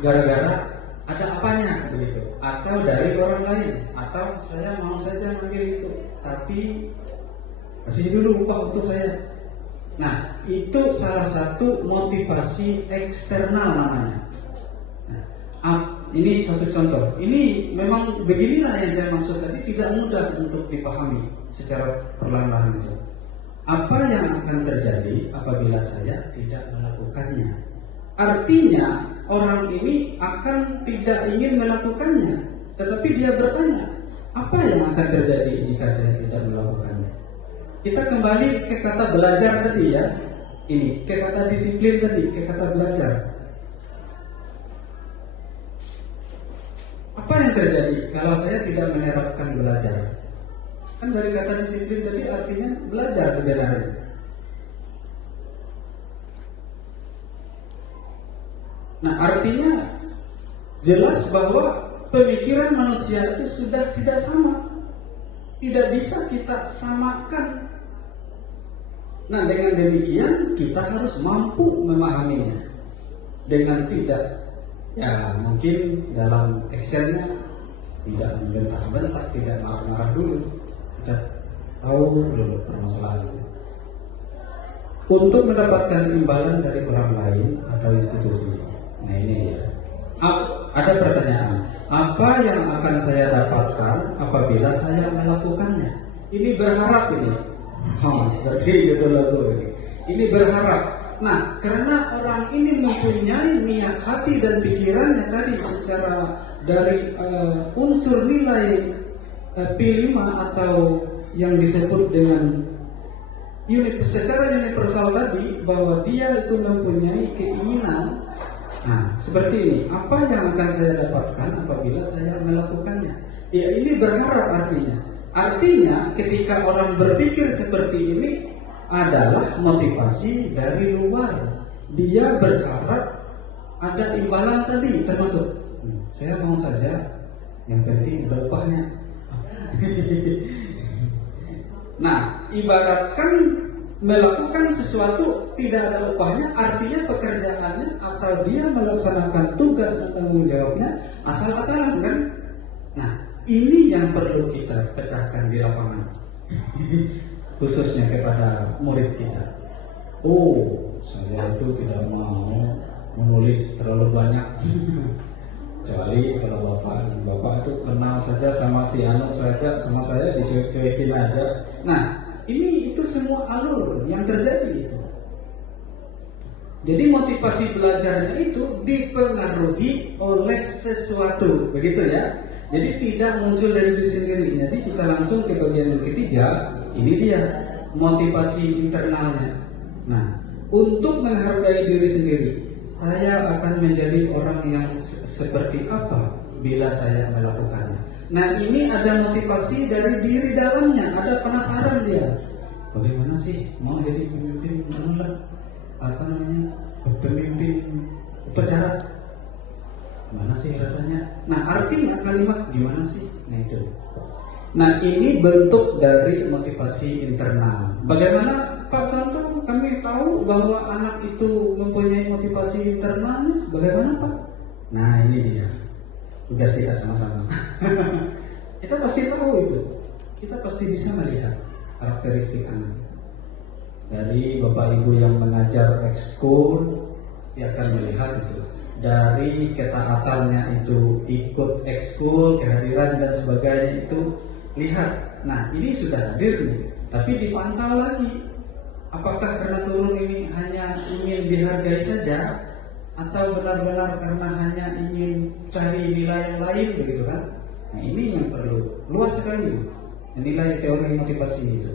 gara-gara ada apanya begitu, atau dari orang lain, atau saya mau saja mengambil itu, tapi kasih dulu upah untuk saya. Nah, itu salah satu motivasi eksternal namanya. Nah, ini satu contoh. Ini memang beginilah yang saya maksud tadi, tidak mudah untuk dipahami secara perlahan-lahan itu. Apa yang akan terjadi apabila saya tidak melakukannya? Artinya orang ini akan tidak ingin melakukannya, tetapi dia bertanya, apa yang akan terjadi jika saya tidak melakukannya? Kita kembali ke kata belajar tadi ya. Ini ke kata disiplin tadi, ke kata belajar. Apa yang terjadi kalau saya tidak menerapkan belajar? Kan dari kata disiplin tadi artinya belajar sebenarnya. Nah, artinya jelas bahwa pemikiran manusia itu sudah tidak sama. Tidak bisa kita samakan. Nah, dengan demikian kita harus mampu memahaminya. Dengan tidak, ya mungkin dalam actionnya tidak membentak-bentak, tidak marah-marah dulu. Kita tahu dulu permasalahan itu. Untuk mendapatkan imbalan dari orang lain atau institusi. Nah ini ya. Ada pertanyaan, apa yang akan saya dapatkan apabila saya melakukannya? Ini berharap ini. Seperti judul lagu ini. Ini berharap Nah, karena orang ini mempunyai niat hati dan pikirannya tadi secara dari unsur nilai P5 atau yang disebut dengan secara universal tadi, bahwa dia itu mempunyai keinginan. Nah, seperti ini, apa yang akan saya dapatkan apabila saya melakukannya? Ya, ini berharap artinya. Artinya ketika orang berpikir seperti ini adalah motivasi dari luar. Dia berharap ada imbalan tadi, termasuk saya mau saja, yang penting ada upahnya. Nah, ibaratkan melakukan sesuatu tidak ada upahnya, artinya pekerjaannya atau dia melaksanakan tugas dan tanggung jawabnya asal-asalan, kan? Nah, ini yang perlu kita pecahkan di lapangan. Khususnya kepada murid kita. Oh, saya itu tidak mau menulis terlalu banyak. Kecuali kalau bapak itu kenal saja sama si Anu saja, sama saya dicuekin aja. Nah, itu semua alur yang terjadi itu. Jadi motivasi belajarnya itu dipengaruhi oleh sesuatu, begitu ya. Jadi tidak muncul dari diri sendiri. Jadi kita langsung ke bagian yang ketiga. Ini dia motivasi internalnya. Nah, untuk menghargai diri sendiri, saya akan menjadi orang yang seperti apa bila saya melakukannya. Nah, ini ada motivasi dari diri dalamnya, ada penasaran dia. Bagaimana sih mau jadi pemimpin pemimpin upacara? Gimana sih rasanya? Nah, artinya kalimat gimana sih? Nah, itu. Nah, ini bentuk dari motivasi internal. Bagaimana Pak Santo kami tahu bahwa anak itu mempunyai motivasi internal? Bagaimana Pak? Nah, ini dia tugas kita sama-sama. Kita pasti tahu itu. Kita pasti bisa melihat karakteristik anak. Dari Bapak Ibu yang mengajar ekskul, dia akan melihat itu. Dari ketaatannya itu ikut ekskul, kehadiran dan sebagainya itu lihat. Nah, ini sudah hadir nih, tapi dipantau lagi. Apakah karena turun ini hanya ingin dihargai saja, atau benar-benar karena hanya ingin cari nilai yang lain, begitu kan? Nah, ini yang perlu luas sekali nilai teori motivasi itu.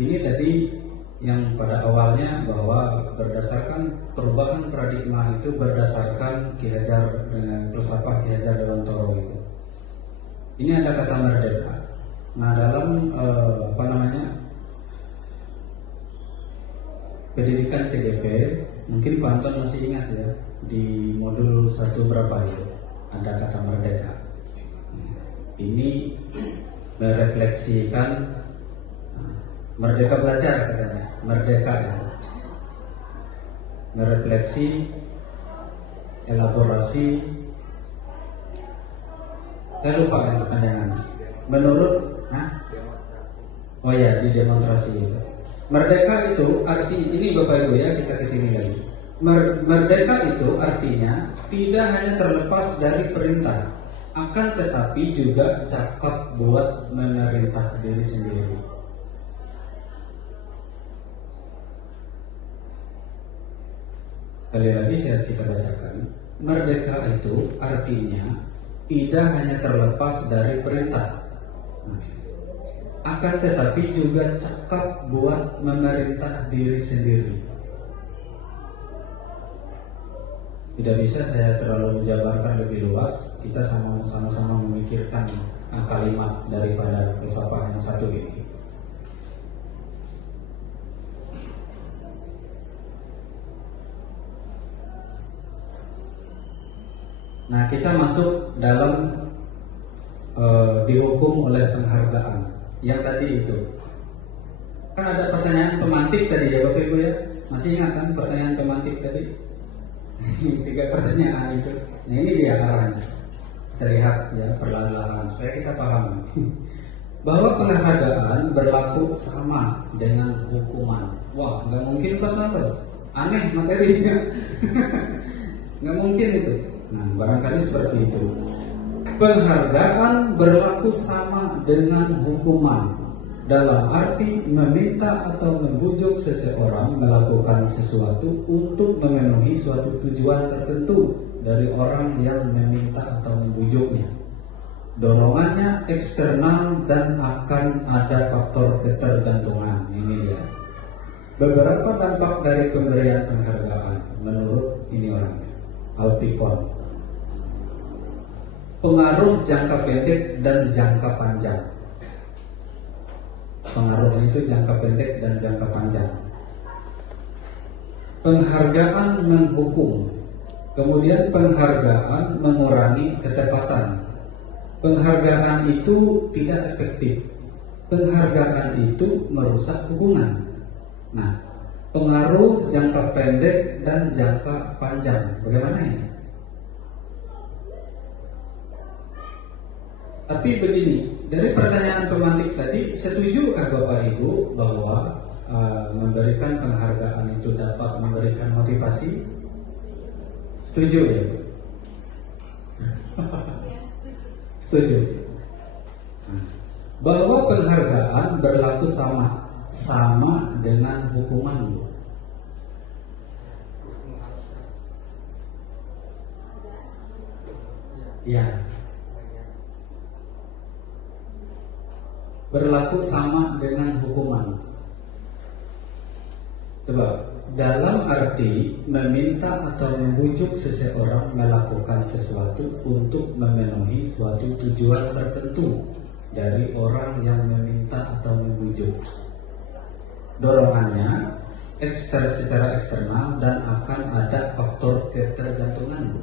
Ini tadi yang pada awalnya bahwa berdasarkan perubahan paradigma itu berdasarkan Ki Hajar dengan filsafat Ki Hajar Dewantoro itu. Ini ada kata merdeka. Nah, dalam pendidikan CGP, mungkin Pak Anton masih ingat ya, di modul 1 berapa itu ada kata merdeka. Ini merefleksikan merdeka belajar katanya, merdeka ya. Merefleksi, elaborasi, saya lupa itu panjangan. Menurut, oh ya, di demonstrasi itu. Merdeka itu arti ini Bapak Ibu ya, kita kesini lagi. Merdeka itu artinya tidak hanya terlepas dari perintah, akan tetapi juga cakap buat memerintah diri sendiri. Sekali lagi kita bacakan. Merdeka itu artinya tidak hanya terlepas dari perintah, akan tetapi juga cakap buat memerintah diri sendiri. Tidak bisa saya terlalu menjabarkan lebih luas. Kita sama-sama memikirkan kalimat daripada filsafat yang satu ini. Nah, kita masuk dalam dihukum oleh penghargaan. Yang tadi itu kan ada pertanyaan pemantik tadi ya Bapak Ibu ya. Masih ingat kan pertanyaan pemantik tadi? 3 pertanyaan itu. Nah, ini dia arahnya. Terlihat ya perlahan-lahan supaya kita paham bahwa penghargaan berlaku sama dengan hukuman. Wah, nggak mungkin Pak Santo. Aneh materinya. Nggak mungkin itu. Nah, barangkali seperti itu. Penghargaan berlaku sama dengan hukuman dalam arti meminta atau membujuk seseorang melakukan sesuatu untuk memenuhi suatu tujuan tertentu dari orang yang meminta atau membujuknya. Dorongannya eksternal dan akan ada faktor ketergantungan. Ini dia. Beberapa dampak dari pemberian penghargaan menurut ini orangnya, Alpicon. Pengaruh jangka pendek dan jangka panjang. Pengaruh itu jangka pendek dan jangka panjang. Penghargaan menghukum. Kemudian penghargaan mengurangi ketepatan. Penghargaan itu tidak efektif. Penghargaan itu merusak hubungan. Nah, pengaruh jangka pendek dan jangka panjang. Bagaimana ini? Tapi begini, dari pertanyaan pemantik tadi, setujukah Bapak Ibu bahwa memberikan penghargaan itu dapat memberikan motivasi? Setuju ya? Setuju. Bahwa penghargaan berlaku sama dengan hukuman. Ya. Berlaku sama dengan hukuman. Coba, dalam arti meminta atau membujuk seseorang melakukan sesuatu untuk memenuhi suatu tujuan tertentu dari orang yang meminta atau membujuk. Dorongannya secara eksternal dan akan ada faktor ketergantungan.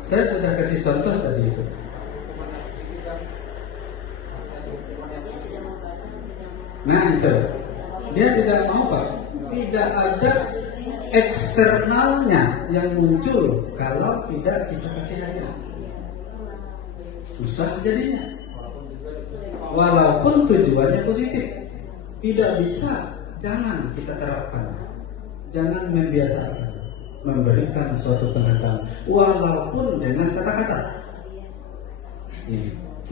Saya sudah kasih contoh tadi itu. Nah itu, dia tidak mau Pak, tidak ada eksternalnya yang muncul kalau tidak kita kasih hadiah. Susah jadinya. Walaupun tujuannya positif, tidak bisa, jangan kita terapkan, jangan membiasakan memberikan suatu penghargaan walaupun dengan kata-kata.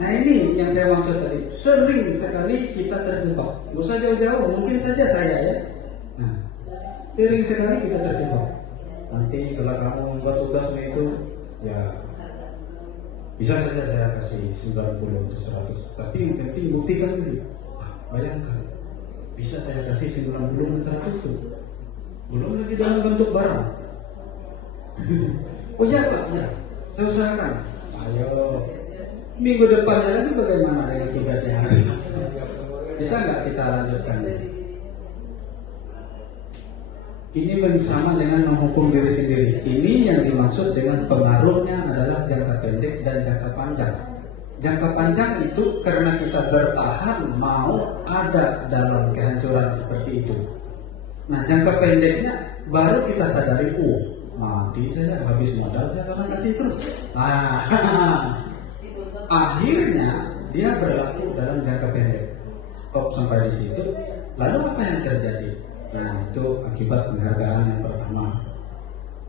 Nah ini yang saya maksud tadi. Sering sekali kita terjebak. Nggak usah jauh-jauh, mungkin saja saya ya. Nah, sering sekali kita terjebak. Nanti kalau kamu membuat tugasmu itu, ya bisa saja saya kasih 90 atau 100. Tapi yang penting buktikan dulu. Bayangkan, bisa saya kasih 90 dan 100 tuh. Belum lagi dalam bentuk barang. Oh ya Pak, ya, saya usahakan. Ayo. Minggu depannya lagi bagaimana dengan tugasnya? Bisa nggak kita lanjutkan? Ini sama dengan menghukum diri sendiri. Ini yang dimaksud dengan pengaruhnya adalah jangka pendek dan jangka panjang. Jangka panjang itu karena kita bertahan mau ada dalam kehancuran seperti itu. Nah jangka pendeknya baru kita sadari, mati saya, habis modal saya akan kasih terus. Akhirnya dia berlaku dalam jangka pendek. Stop sampai di situ. Lalu apa yang terjadi? Nah itu akibat penghargaan yang pertama.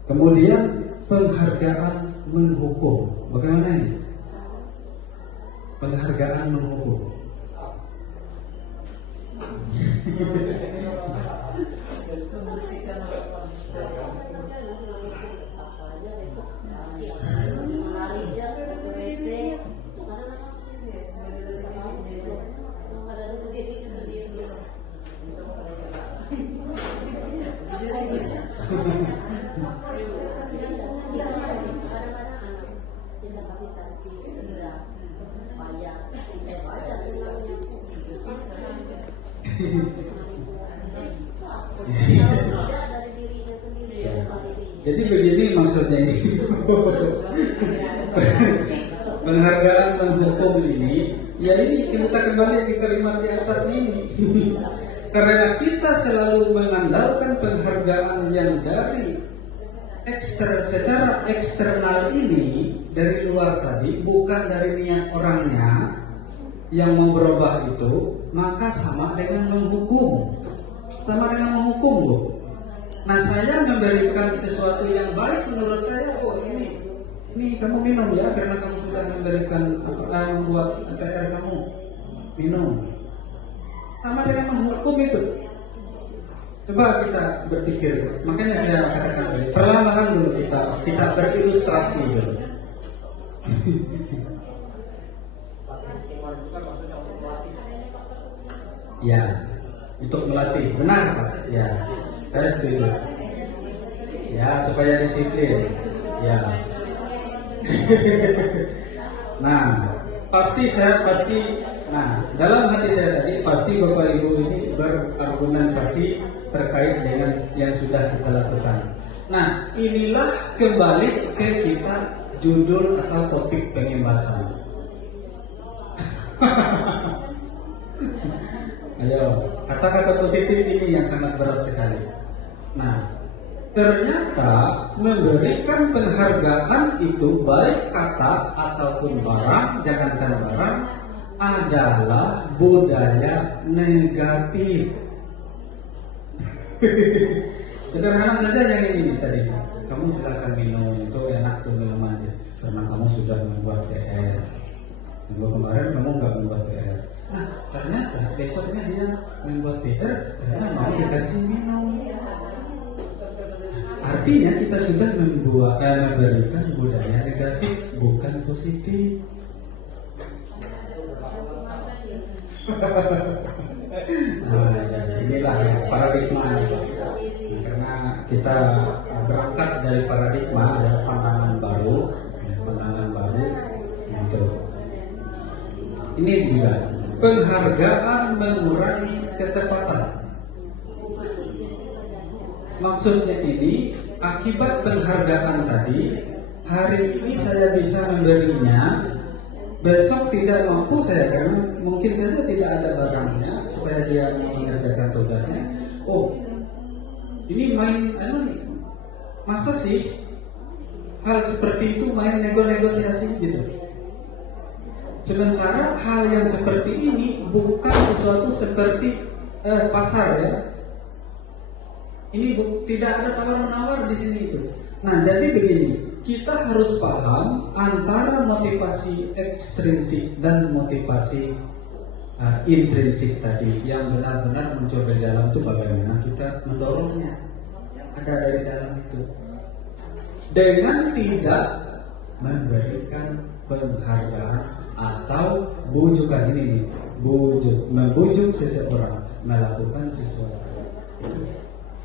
Kemudian penghargaan menghukum. Bagaimana ini? Penghargaan menghukum. Jadi begini maksudnya ini. Penghargaan menghukum ini, ya ini kita kembali ke kalimat di atas ini. Karena kita selalu mengandalkan penghargaan yang dari secara eksternal ini, dari luar tadi, bukan dari niat orangnya yang mau berubah itu, maka sama dengan menghukum. Sama dengan menghukum, Bu. Nah saya memberikan sesuatu yang baik menurut saya, ini kamu minum ya, karena kamu sudah memberikan membuat PR kamu, minum. Sama dengan menghukum itu. Coba kita berpikir, makanya saya katakan tadi, perlahan-lahan dulu kita berilustrasi dulu. Ya, untuk melatih, benar Pak? Ya, saya setuju. Ya, supaya disiplin. Ya. Nah, dalam hati saya tadi pasti Bapak Ibu ini berargumentasi terkait dengan yang sudah kita lakukan. Nah, inilah kembali ke kita judul atau topik pengembasan. Ayo, kata-kata positif ini yang sangat berat sekali. Nah, ternyata memberikan penghargaan itu baik kata ataupun barang, jangankan barang, adalah budaya negatif. Sederhana saja yang ini tadi. Kamu silakan minum, itu enak tuh minumannya, karena kamu sudah membuat PR. Minggu kemarin kamu nggak membuat PR. Nah, ternyata besoknya dia membuat PR karena mau dikasih minum. Artinya kita sudah memberikan budaya negatif, bukan positif. Nah, inilah paradigma. Karena kita berangkat dari paradigma, ada pandangan baru. Gitu. Ini juga penghargaan mengurangi ketepatan. Maksudnya ini, akibat penghargaan tadi, hari ini saya bisa memberinya, besok tidak mampu saya, karena mungkin saja tidak ada barangnya supaya dia mengerjakan tugasnya. Oh, ini main masa sih hal seperti itu main negosiasi gitu. Sementara hal yang seperti ini bukan sesuatu seperti pasar ya. Ini tidak ada tawar-menawar di sini itu. Nah, jadi begini, kita harus paham antara motivasi ekstrinsik dan motivasi intrinsik tadi yang benar-benar muncul dari dalam itu, bagaimana kita mendorongnya yang ada dari dalam itu dengan tidak memberikan penghargaan atau bujukan ini nih, membujuk seseorang melakukan sesuatu.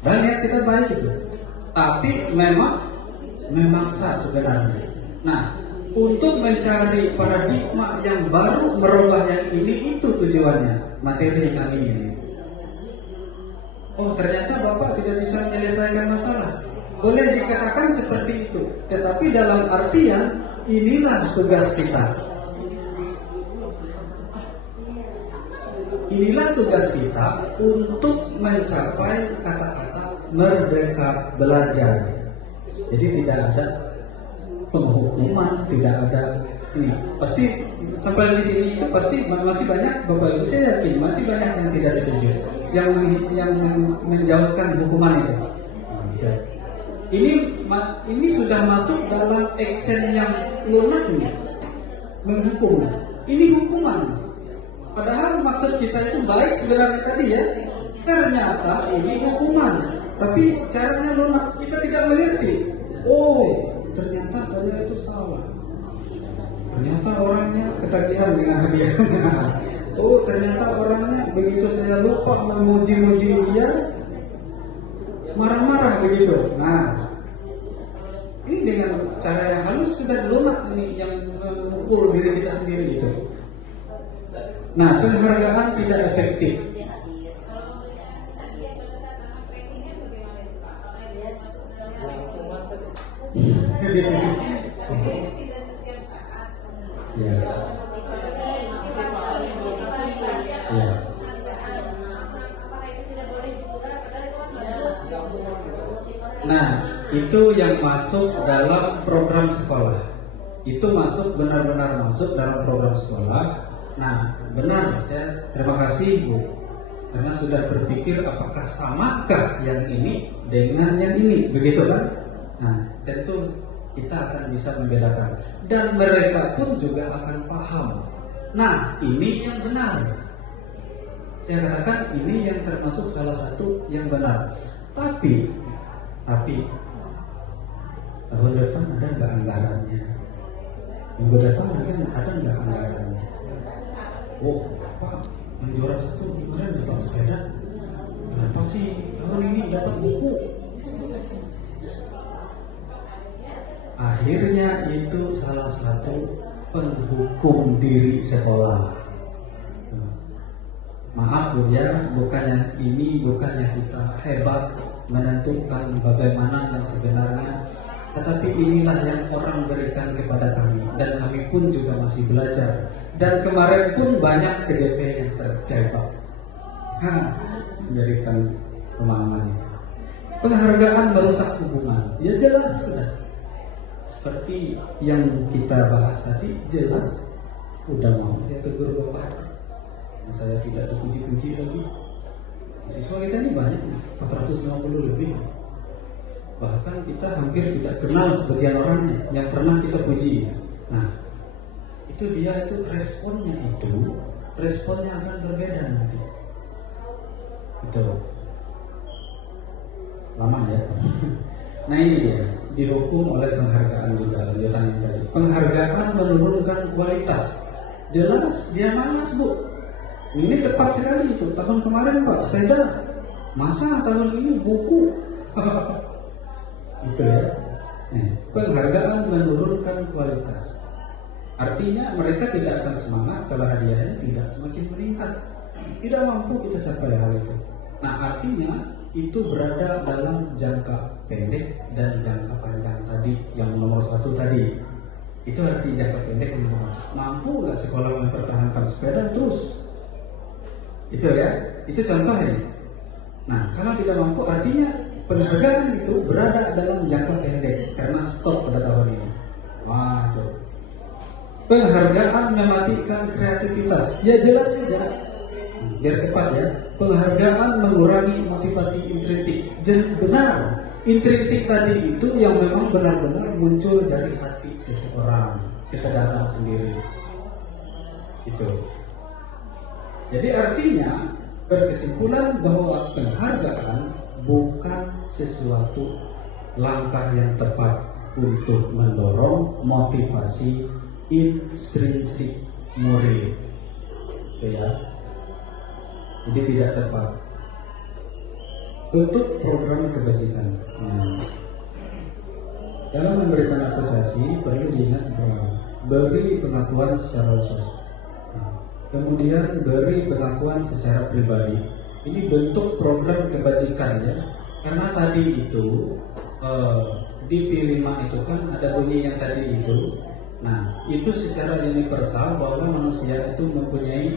Dan niat kita baik itu, tapi memang memaksa sebenarnya. Nah, untuk mencari paradigma yang baru, merubah yang ini, itu tujuannya materi kami ini. Oh, ternyata Bapak tidak bisa menyelesaikan masalah. Boleh dikatakan seperti itu, tetapi dalam artian inilah tugas kita. Inilah tugas kita untuk mencapai kata-kata merdeka belajar. Jadi tidak ada penghukuman, tidak ada ini. Pasti sampai di sini itu pasti masih banyak Bapak Ibu, saya yakin masih banyak yang tidak setuju, yang menjauhkan hukuman itu. Ini sudah masuk dalam action yang lunak ini, menghukum. Ini hukuman. Padahal maksud kita itu baik sebenarnya tadi ya. Ternyata ini hukuman. Tapi caranya lunak, kita tidak mengerti. Oh, ternyata saya itu salah. Ternyata orangnya ketagihan dengan hadiahnya. Oh, ternyata orangnya begitu saya lupa memuji-muji dia, marah-marah begitu. Nah, ini dengan cara yang halus sudah lunak ini yang memukul diri kita sendiri itu. Nah, penghargaan tidak efektif. Ya. Nah, itu yang masuk dalam program sekolah. Itu masuk, benar-benar masuk dalam program sekolah. Nah, benar, saya terima kasih Bu, karena sudah berpikir apakah samakah yang ini dengan yang ini, begitu kan? Nah, tentu kita akan bisa membedakan dan mereka pun juga akan paham. Nah, ini yang benar. Saya katakan ini yang termasuk salah satu yang benar. Tapi tahun depan ada nggak anggarannya? Minggu depan ada nggak anggarannya? Oh, Pak, yang juara 1 kemarin dapat sepeda. Kenapa sih tahun ini dapat buku? Akhirnya itu salah satu penghukum diri sekolah. Maaf Bu ya, bukannya kita hebat menentukan bagaimana yang sebenarnya, tetapi inilah yang orang berikan kepada kami dan kami pun juga masih belajar. Dan kemarin pun banyak CDP yang terjebak. Menjadikan pemahaman itu. Penghargaan merusak hubungan. Ya jelas sudah. Seperti yang kita bahas tadi, jelas udah mau saya tegur Bapak. Saya tidak dipuji-puji lagi. Siswa kita ini banyak, 450 lebih. Bahkan kita hampir tidak kenal sebagian orangnya yang pernah kita puji. Nah, itu responnya akan berbeda nanti. Itu lama ya. Nah ini dia, dihukum oleh penghargaan juga lanjutan yang tadi. Penghargaan menurunkan kualitas. Jelas dia malas Bu. Ini tepat sekali itu. Tahun kemarin Pak sepeda, masa tahun ini buku? Itu ya. Penghargaan menurunkan kualitas. Artinya mereka tidak akan semangat kalau hadiahnya tidak semakin meningkat. Tidak mampu kita capai hal itu. Nah artinya itu berada dalam jangka pendek dan jangka panjang tadi. Yang nomor 1 tadi. Itu arti jangka pendek. Mampu nggak sekolah mempertahankan sepeda terus? Itu ya, itu contohnya. Nah, kalau tidak mampu, artinya penghargaan itu berada dalam jangka pendek karena stop pada tahun ini. Wah, itu. Penghargaan mematikan kreativitas. Ya jelas saja. Biar cepat ya. Penghargaan mengurangi motivasi intrinsik. Jadi benar. Intrinsik tadi itu yang memang benar-benar muncul dari hati seseorang, kesadaran sendiri. Itu. Jadi artinya berkesimpulan bahwa penghargaan bukan sesuatu langkah yang tepat untuk mendorong motivasi intrinsik murid. Ya. Jadi tidak tepat. Untuk program kebajikan. Dalam memberikan apresiasi perlu diingat bahwa beri pengakuan secara khusus. Kemudian beri pengakuan secara pribadi. Ini bentuk program kebajikan ya. Karena tadi itu di P5 itu kan ada bunyi yang tadi itu. Nah, itu secara universal bahwa manusia itu mempunyai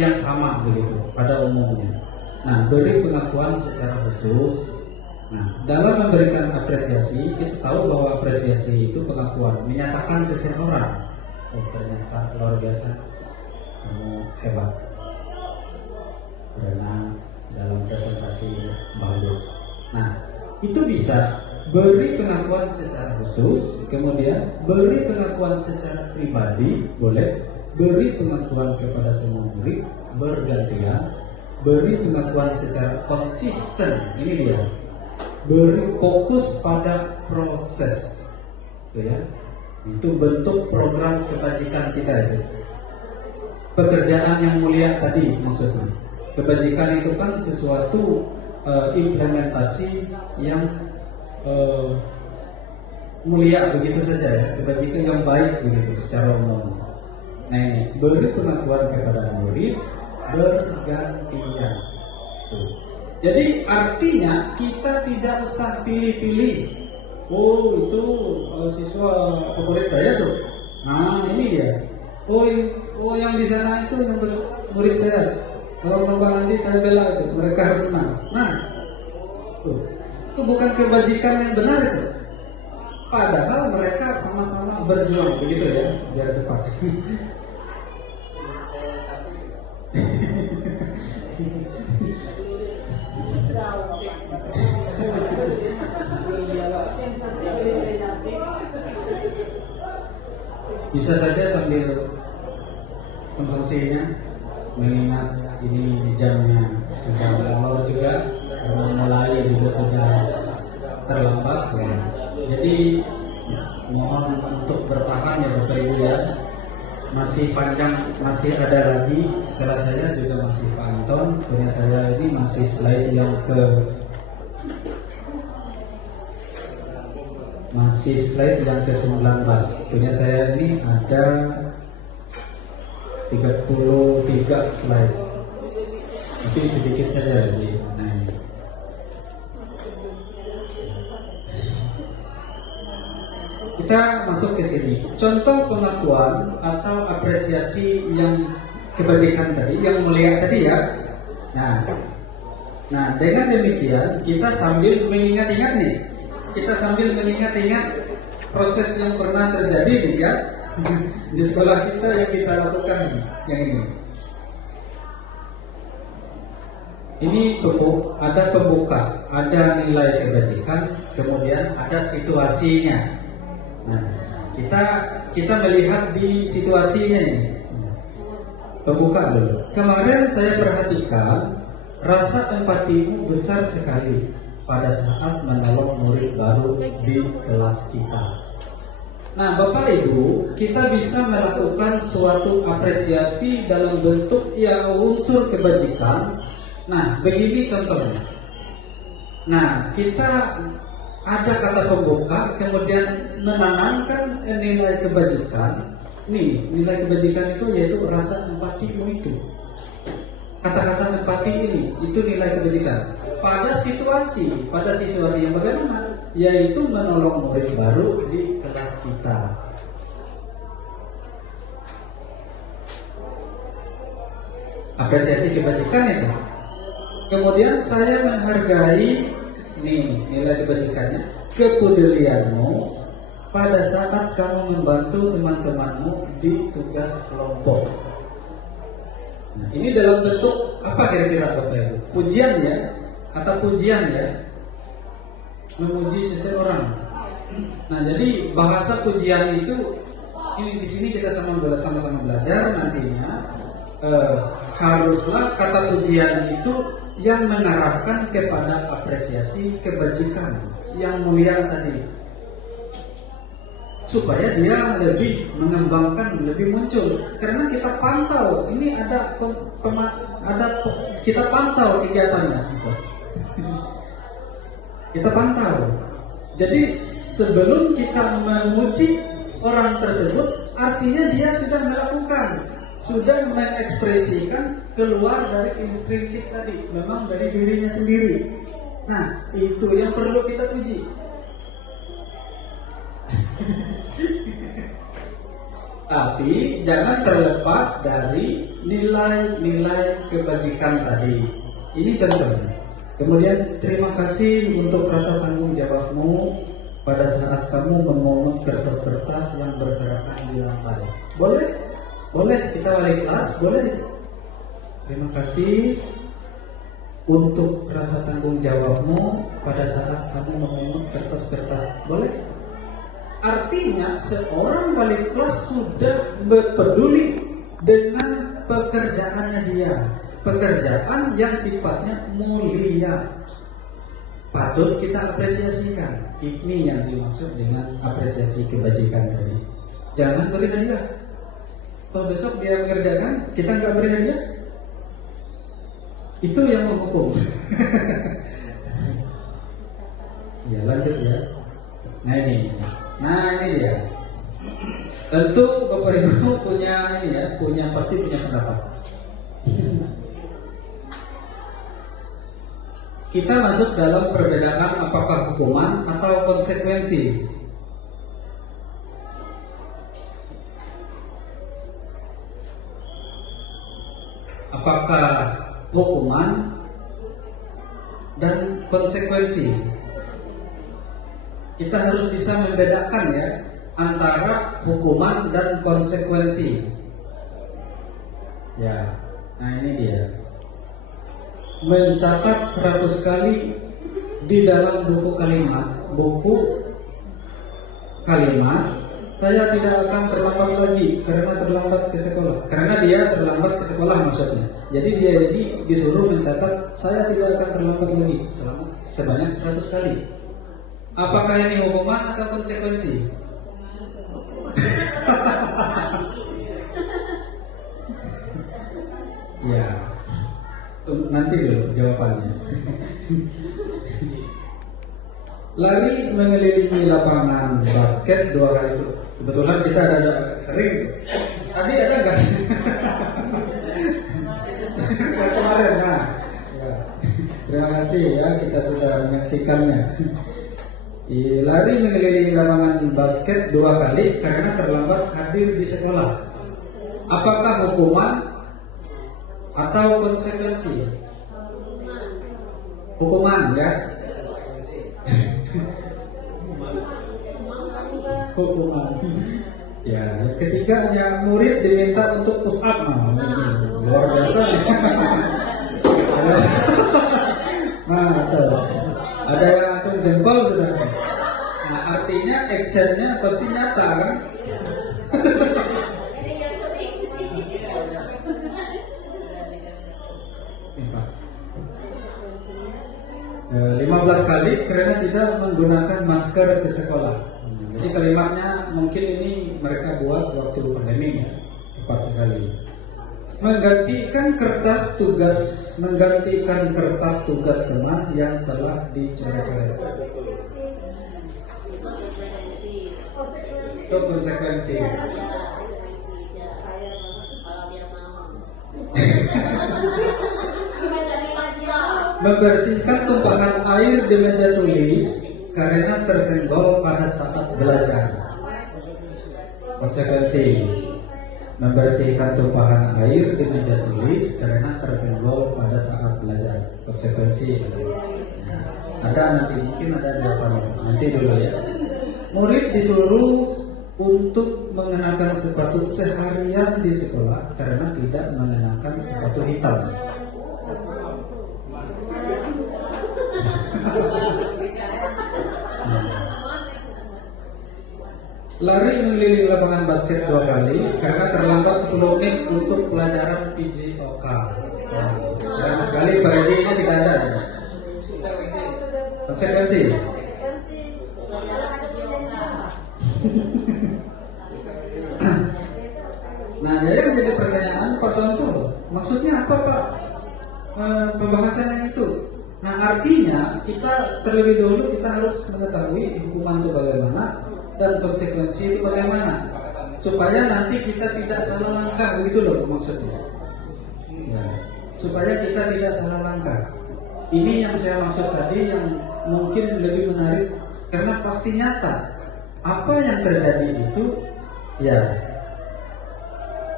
yang sama begitu pada umumnya. Nah, beri pengakuan secara khusus. Nah, dalam memberikan apresiasi, kita tahu bahwa apresiasi itu pengakuan, menyatakan seseorang, oh ternyata luar biasa, kamu hebat, karena dalam presentasi bagus. Nah, itu bisa beri pengakuan secara khusus, kemudian beri pengakuan secara pribadi, boleh, beri pengakuan kepada semua murid bergantian, beri pengakuan secara konsisten, ini dia, beri fokus pada proses, ya. Itu bentuk program kebajikan kita itu. Pekerjaan yang mulia tadi maksudnya. Kebajikan itu kan sesuatu implementasi yang mulia begitu saja ya. Kebajikan yang baik begitu secara umum. Nah ini, beri pengakuan kepada murid bergantian. Tuh. Jadi artinya kita tidak usah pilih-pilih. Oh itu siswa favorit saya tuh. Nah ini dia. Oh yang di sana itu yang murid saya. Kalau lomba nanti saya bela itu, mereka harus menang. Nah, itu bukan kebajikan yang benar itu. Padahal mereka sama-sama berjuang begitu ya, biar cepat. Bisa saja sambil konsumsinya, mengingat ini jamnya sudah molor juga, karena mulai juga sudah terlambat ya. Jadi mohon untuk bertahan ya Bapak Ibu ya. Masih panjang, masih ada lagi. Setelah saya juga masih Pak Anton. Punya saya ini masih slide yang ke-19. Punya saya ini ada 33 slide. Tapi sedikit saja jadi. Nah, ini. Kita masuk ke sini. Contoh pengakuan atau apresiasi yang kebajikan tadi, yang mulia tadi ya. Nah, dengan demikian kita sambil mengingat-ingat nih. Kita sambil mengingat-ingat proses yang pernah terjadi nih ya di sekolah kita yang kita lakukan yang ini. Ini ada pembuka, ada nilai kebajikan, kemudian ada situasinya. Nah, kita melihat di situasinya ini. Pembuka dulu. Kemarin saya perhatikan rasa empatimu besar sekali pada saat menolong murid baru di kelas kita. Nah, Bapak Ibu, kita bisa melakukan suatu apresiasi dalam bentuk yang unsur kebajikan. Nah, begini contohnya. Nah, kita ada kata pembuka, kemudian menanamkan nilai kebajikan. Nih, nilai kebajikan itu yaitu rasa empatimu itu. Kata-kata empati ini, itu nilai kebajikan. Pada situasi yang bagaimana? Yaitu menolong murid baru di kelas kita. Apresiasi kebajikan itu. Kemudian saya menghargai nilai kebajikannya, kepedulianmu pada saat kamu membantu teman-temanmu di tugas kelompok. Nah, ini dalam bentuk apa kira-kira Bapak Ibu? Pujian ya, kata pujian ya, memuji seseorang. Nah, jadi bahasa pujian itu ini di sini kita sama-sama belajar nantinya. Haruslah kata pujian itu yang mengarahkan kepada apresiasi kebajikan yang mulia tadi, supaya dia lebih mengembangkan, lebih muncul. Karena kita pantau, ini kita pantau kegiatannya. Kita pantau. Jadi sebelum kita memuji orang tersebut, artinya dia sudah melakukan, sudah mengekspresikan keluar dari intrinsik tadi, memang dari dirinya sendiri. Nah, itu yang perlu kita puji. Tapi jangan terlepas dari nilai-nilai kebajikan tadi. Ini contohnya. Kemudian terima kasih untuk rasa tanggung jawabmu pada saat kamu memungut kertas-kertas yang berserakan di lantai. Boleh kita balik kelas, boleh. Terima kasih untuk rasa tanggung jawabmu pada saat kamu memungut kertas-kertas. Boleh. Artinya seorang balik kelas sudah peduli dengan pekerjaannya dia, pekerjaan yang sifatnya mulia, patut kita apresiasikan. Ini yang dimaksud dengan apresiasi kebajikan tadi. Jangan beri hadiah. Kalau besok dia mengerjakan, kita nggak beri hadiah, itu yang menghukum. Ya, lanjut ya. Nah ini dia. Tentu Bapak Ibu pasti punya pendapat. Kita masuk dalam perbedaan apakah hukuman atau konsekuensi. Apakah hukuman dan konsekuensi? Kita harus bisa membedakan ya antara hukuman dan konsekuensi. Ya, nah ini dia. Mencatat 100 kali di dalam buku kalimat, saya tidak akan terlambat lagi karena terlambat ke sekolah. Karena dia terlambat ke sekolah maksudnya. Jadi dia ini disuruh mencatat saya tidak akan terlambat lagi sebanyak 100 kali. Apakah ini hukuman atau konsekuensi? Ya, nanti dulu jawabannya. Lari mengelilingi lapangan basket 2 kali itu. Kebetulan kita ada sering tuh. Tadi ada nggak? Kemarin, nah. Ya. Terima kasih ya kita sudah menyaksikannya. Lari mengelilingi lapangan basket 2 kali karena terlambat hadir di sekolah. Apakah hukuman atau konsekuensi? Hukuman ya. Hukuman. Ya, yang ketiganya murid diminta untuk push up. Luar biasa. Nah, betul. Ada yang langsung jempol sudah. Nah, artinya actionnya pasti nyata kan? 15 kali karena tidak menggunakan masker ke sekolah. Jadi kalimatnya mungkin ini mereka buat waktu pandemi ya, tepat sekali. Menggantikan kertas tugas teman yang telah dicoret-coret. Itu konsekuensi. Membersihkan tumpahan air di meja tulis karena tersenggol pada saat belajar. Konsekuensi. Membersihkan tumpahan air di meja tulis karena tersenggol pada saat belajar. Konsekuensi. Ada nanti, mungkin ada jawabannya. Nanti dulu ya. Murid disuruh untuk mengenakan sepatu seharian di sekolah karena tidak mengenakan sepatu hitam. Lari mengelilingi lapangan basket 2 kali karena terlambat 10 menit untuk pelajaran PJOK. Sayang sekali Freddy ini tidak ada ya. Konsekuensi. Nah, jadi menjadi pertanyaan Pak Sonto, maksudnya apa Pak pembahasan yang itu? Nah, artinya kita terlebih dahulu kita harus mengetahui hukuman itu bagaimana dan konsekuensi itu bagaimana, supaya nanti kita tidak salah langkah, begitu loh maksudnya. Ya, supaya kita tidak salah langkah. Ini yang saya maksud tadi, yang mungkin lebih menarik karena pasti nyata. Apa yang terjadi itu, ya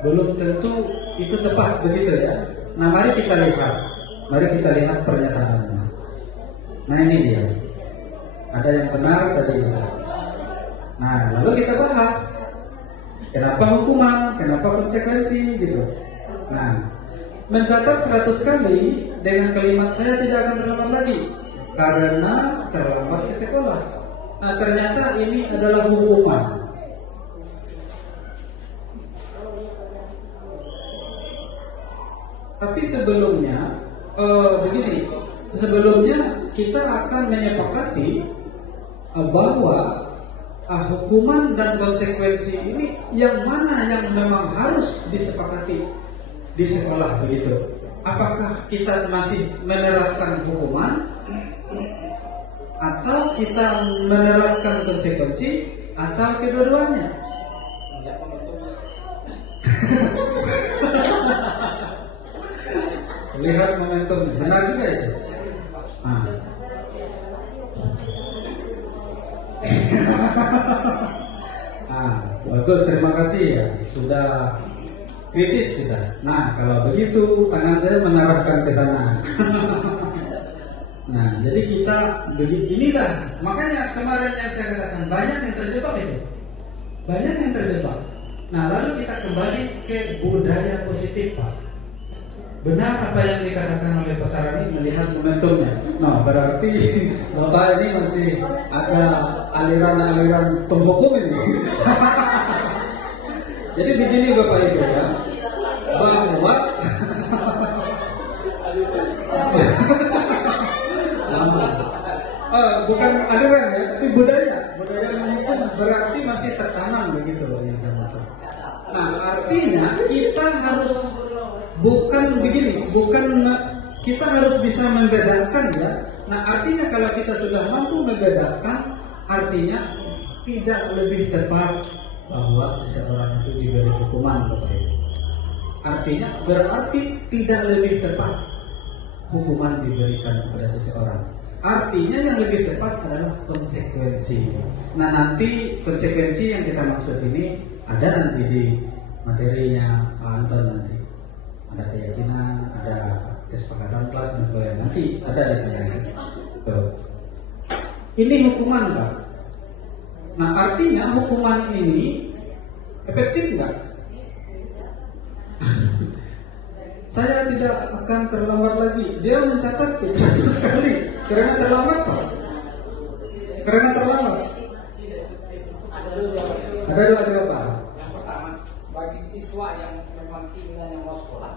belum tentu itu tepat, begitu ya. Nah, mari kita lihat pernyataannya. Nah, ini dia. Ada yang benar tadi itu. Nah, lalu kita bahas kenapa hukuman, kenapa konsekuensi gitu. Nah, mencatat 100 kali dengan kalimat saya tidak akan terlambat lagi karena terlambat ke sekolah. Nah, ternyata ini adalah hukuman. Tapi sebelumnya sebelumnya kita akan menyepakati bahwa hukuman dan konsekuensi ini yang mana yang memang harus disepakati di sekolah, begitu. Apakah kita masih menerapkan hukuman atau kita menerapkan konsekuensi atau kedua-duanya? Lihat momentum, benar juga itu. Bagus, terima kasih ya, sudah kritis sudah. Nah, kalau begitu tangan saya mengarahkan ke sana. Nah, jadi kita inilah, makanya kemarin yang saya katakan banyak yang terjebak itu, banyak yang terjebak. Nah, lalu kita kembali ke budaya positif Pak. benar apa yang dikatakan oleh Pak Sarani melihat momentumnya. Nah, berarti Bapak ini masih ada aliran-aliran penghukum ini. Jadi begini Bapak Ibu ya, bahwa bukan aliran ya, tapi budaya menghukum berarti masih tertanam begitu loh yang saya maksud. Nah, artinya kita harus kita harus bisa membedakan ya. Nah, artinya kalau kita sudah mampu membedakan, artinya tidak lebih tepat bahwa seseorang itu diberi hukuman Bapak Ibu. Artinya berarti tidak lebih tepat hukuman diberikan kepada seseorang. Artinya yang lebih tepat adalah konsekuensi. Nah, nanti konsekuensi yang kita maksud ini ada nanti di materinya Pak Anton nanti. Ada keyakinan, ada kesepakatan kelas dan sebagainya. Nanti ada di sana. Tuh. Ini hukuman Pak. Nah, artinya hukuman ini efektif nggak? Saya tidak akan terlambat lagi. Dia mencatat 100 kali. Karena terlambat Pak. Karena terlambat. Ada dua jawaban. Yang pertama, bagi siswa yang memang keinginannya mau sekolah,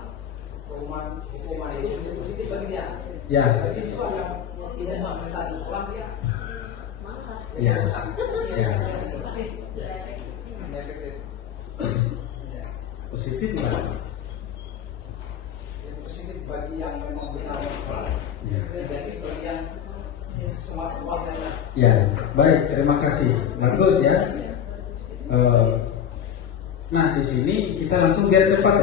hukuman itu menjadi positif bagi dia. Ya. Bagi siswa yang tidak mau minta sekolah, dia Ya. Ya. Positif nggak? Positif bagi yang memang benar mau sekolah. Ya. Negatif bagi yang semua Ya, baik, terima kasih. Bagus ya. Nah, di sini kita langsung biar cepat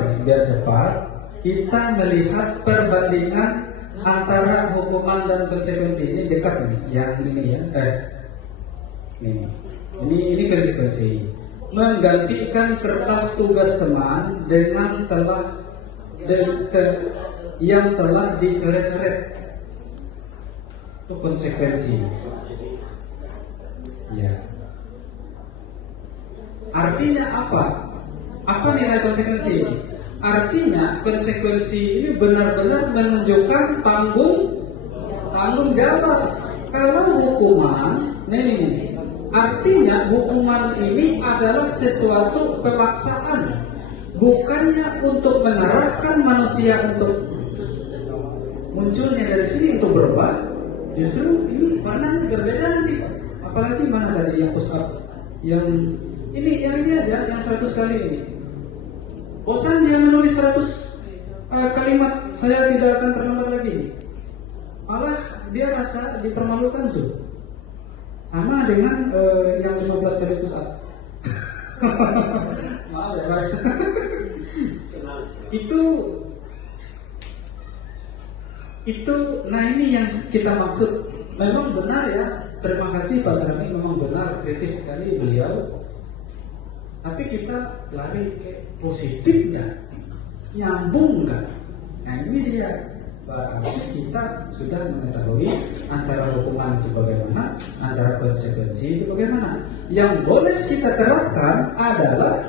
kita melihat perbandingan antara hukuman dan konsekuensi. Ini dekat nih, yang ini ya. Ini konsekuensi. Menggantikan kertas tugas teman dengan yang telah dicoret-coret. Itu konsekuensi. Ya. Artinya apa? Apa nilai konsekuensi ini? Artinya konsekuensi ini benar-benar menunjukkan tanggung jawab. Kalau hukuman, ini artinya hukuman ini adalah sesuatu pemaksaan, bukannya untuk mengarahkan manusia untuk munculnya dari sini untuk berubah. Justru ini maknanya berbeda nanti Pak. Apalagi mana tadi yang push up, yang ini aja, yang 100 kali ini. Bosan dia menulis 100 kalimat, saya tidak akan terlambat lagi. Malah dia rasa dipermalukan tuh. Sama dengan yang 15 kali push up. Maaf ya Pak. Itu, nah ini yang kita maksud. Memang benar ya, terima kasih Pak Sarani, memang benar, kritis sekali beliau. Tapi kita lari ke positif enggak? Nyambung enggak? Nah ini dia, berarti kita sudah mengetahui antara hukuman itu bagaimana, antara konsekuensi itu bagaimana. Yang boleh kita terapkan adalah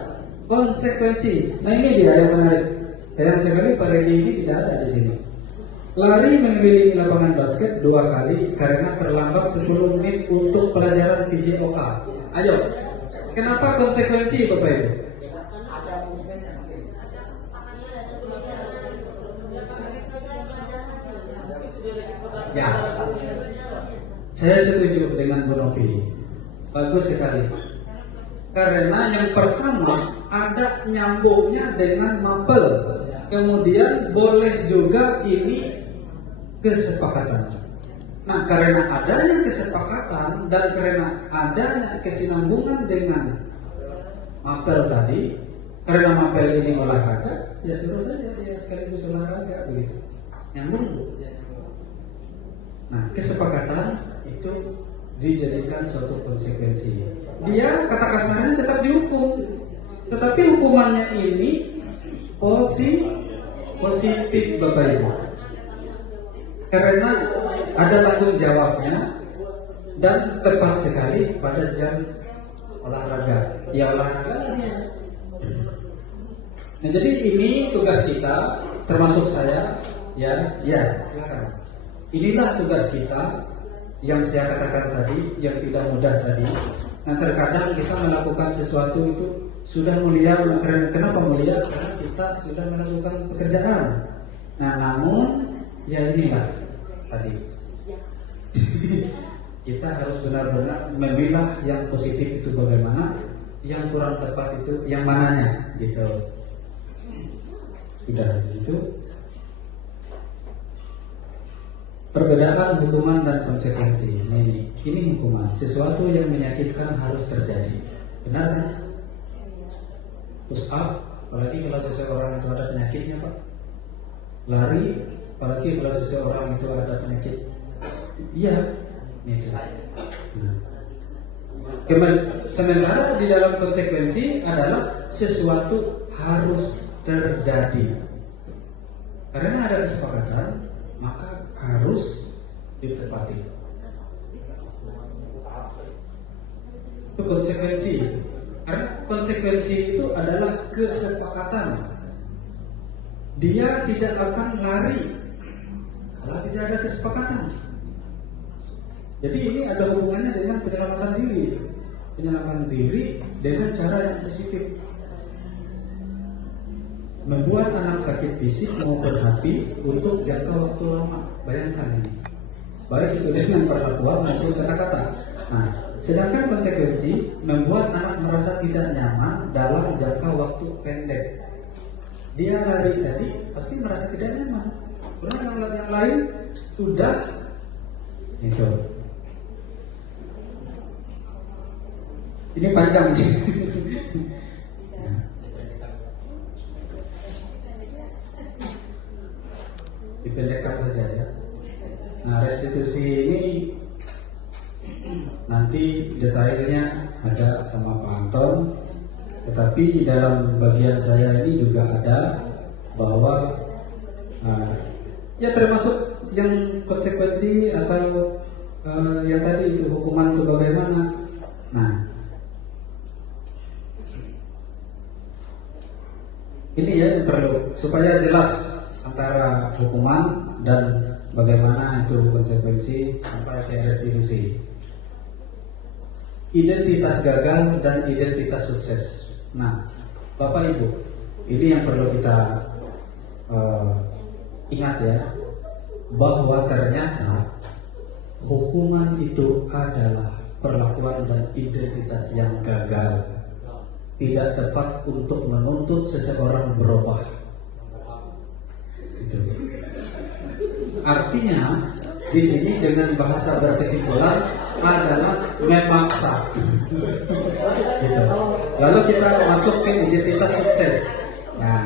konsekuensi. Nah ini dia yang menarik. Sayang sekali Pak Redi ini tidak ada di sini. Lari mengelilingi lapangan basket 2 kali karena terlambat 10 menit untuk pelajaran PJOK. Ayo, kenapa konsekuensi Bapak Ibu? Ya, saya setuju dengan Bu Novi. Bagus sekali. Karena yang pertama ada nyambungnya dengan mapel. Kemudian boleh juga ini kesepakatan. Nah, karena adanya kesepakatan dan karena adanya kesinambungan dengan mapel tadi, karena mapel ini olahraga, ya suruh saja dia sekaligus olahraga begitu. Nyambung Bu. Nah, kesepakatan itu dijadikan suatu konsekuensi. Dia kata kasarnya tetap dihukum, tetapi hukumannya ini positif Bapak Ibu. Karena ada tanggung jawabnya dan tepat sekali pada jam olahraga. Ya olahraga ini. Nah, jadi ini tugas kita termasuk saya, ya silakan. Inilah tugas kita yang saya katakan tadi, yang tidak mudah tadi. Nah, terkadang kita melakukan sesuatu itu sudah mulia. Kenapa mulia? Karena kita sudah melakukan pekerjaan. Nah, namun ya inilah tadi. Kita harus benar-benar memilah yang positif itu bagaimana, yang kurang tepat itu yang mananya, gitu. Sudah gitu. Perbedaan hukuman dan konsekuensi. Ini hukuman. Sesuatu yang menyakitkan harus terjadi. Benar kan? Push up, apalagi kalau seseorang itu ada penyakitnya, Pak. Lari, apalagi kalau seseorang itu ada penyakit. Iya, itu. Nah. Sementara di dalam konsekuensi adalah sesuatu harus terjadi. Karena ada kesepakatan, maka harus ditepati. Itu konsekuensi. Karena konsekuensi itu adalah kesepakatan. Dia tidak akan lari kalau tidak ada kesepakatan. Jadi ini ada hubungannya dengan penyelamatan diri. Penyelamatan diri dengan cara yang positif. Membuat anak sakit fisik maupun hati untuk jangka waktu lama. Bayangkan ini. Baik itu dengan perlakuan maupun kata-kata. Nah, sedangkan konsekuensi membuat anak merasa tidak nyaman dalam jangka waktu pendek. Dia lari tadi pasti merasa tidak nyaman. Karena yang lain sudah itu. Ini panjang nih. Dipendekkan saja ya. Nah, restitusi ini nanti detailnya ada sama Pak Anton. Tetapi di dalam bagian saya ini juga ada bahwa ya termasuk yang konsekuensi atau yang tadi itu hukuman itu bagaimana. Nah, ini ya perlu supaya jelas antara hukuman dan bagaimana itu konsekuensi sampai ke restitusi. Identitas gagal dan identitas sukses. Nah, Bapak Ibu, ini yang perlu kita ingat ya, bahwa ternyata hukuman itu adalah perlakuan dan identitas yang gagal, tidak tepat untuk menuntut seseorang berubah. Itu. Artinya di sini dengan bahasa berkesimpulan adalah memaksa. Gitu. Lalu kita masuk ke identitas sukses. Nah,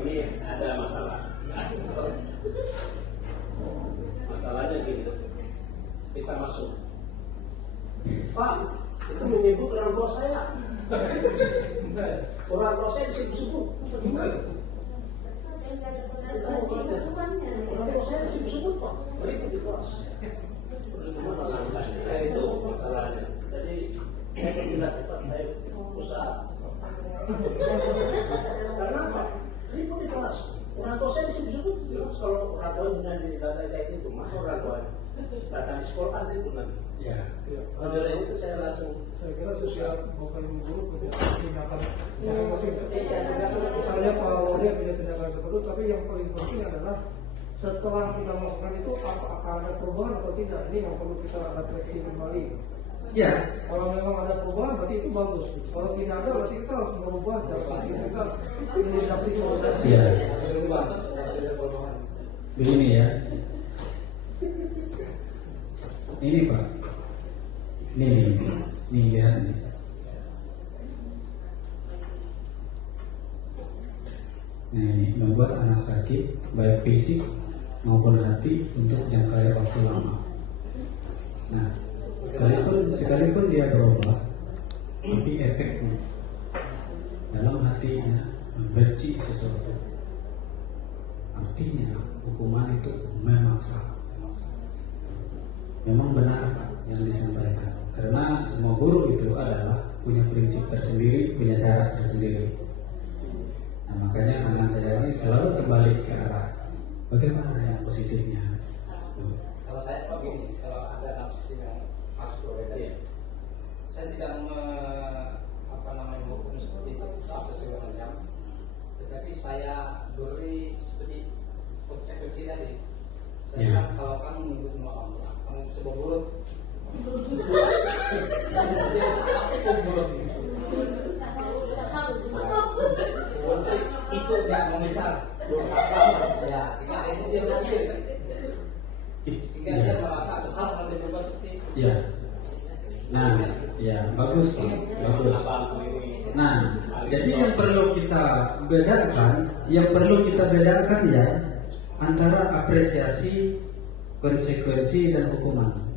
ini ada masalah. Masalahnya gini, kita masuk. Pak, itu menyebut orang tua saya. Orang tua saya disebut-sebut. Orang tua saya disebut-sebut, Pak. Berikut di kelas. Itu masalahnya. Jadi saya tidak cepat, saya usaha. Karena apa? Ribut di kelas. Orang tua saya disebut-sebut. Jelas kalau orang tua dengan di data itu, masa orang tua data di sekolah ada itu nanti. ya. Kalau dari itu saya langsung. Saya kira sosial bukan guru punya tindakan masing-masing. Misalnya Pak Walia punya tindakan seperti itu, tapi yang paling penting adalah setelah kita melakukan itu apakah ada perubahan atau tidak, ini yang perlu kita refleksi kembali. Ya, Kalau memang ada perubahan berarti itu bagus. Kalau tidak ada berarti kita harus merubah cara kita menindaklanjuti sebenarnya. ya. Begini ya. Ini Pak. Nih lihat nih. Nah, ini membuat anak sakit baik fisik maupun hati untuk jangka waktu lama. Nah, sekalipun dia berubah, tapi efeknya dalam hatinya membenci sesuatu. Artinya hukuman itu memaksa. memang benar Pak yang disampaikan. Karena semua guru itu adalah punya prinsip tersendiri, punya cara tersendiri. Nah, makanya anak saya ini selalu kembali ke arah bagaimana yang positifnya. Kalau saya kok gini, kalau ada nafsu yang masuk ke tadi, saya tidak menghukum seperti itu atau segala macam, tetapi saya beri seperti konsekuensi tadi. Saya bilang, kalau kamu mengikut orang tua, kamu sebuah mulut. Itu tidak memisah. Ya, sehingga itu dia berpikir. Sehingga dia merasa ada hal yang berubah seperti itu. Ya. Nah, ya bagus Pak, bagus. Nah, jadi yang perlu kita bedakan ya antara apresiasi, konsekuensi dan hukuman.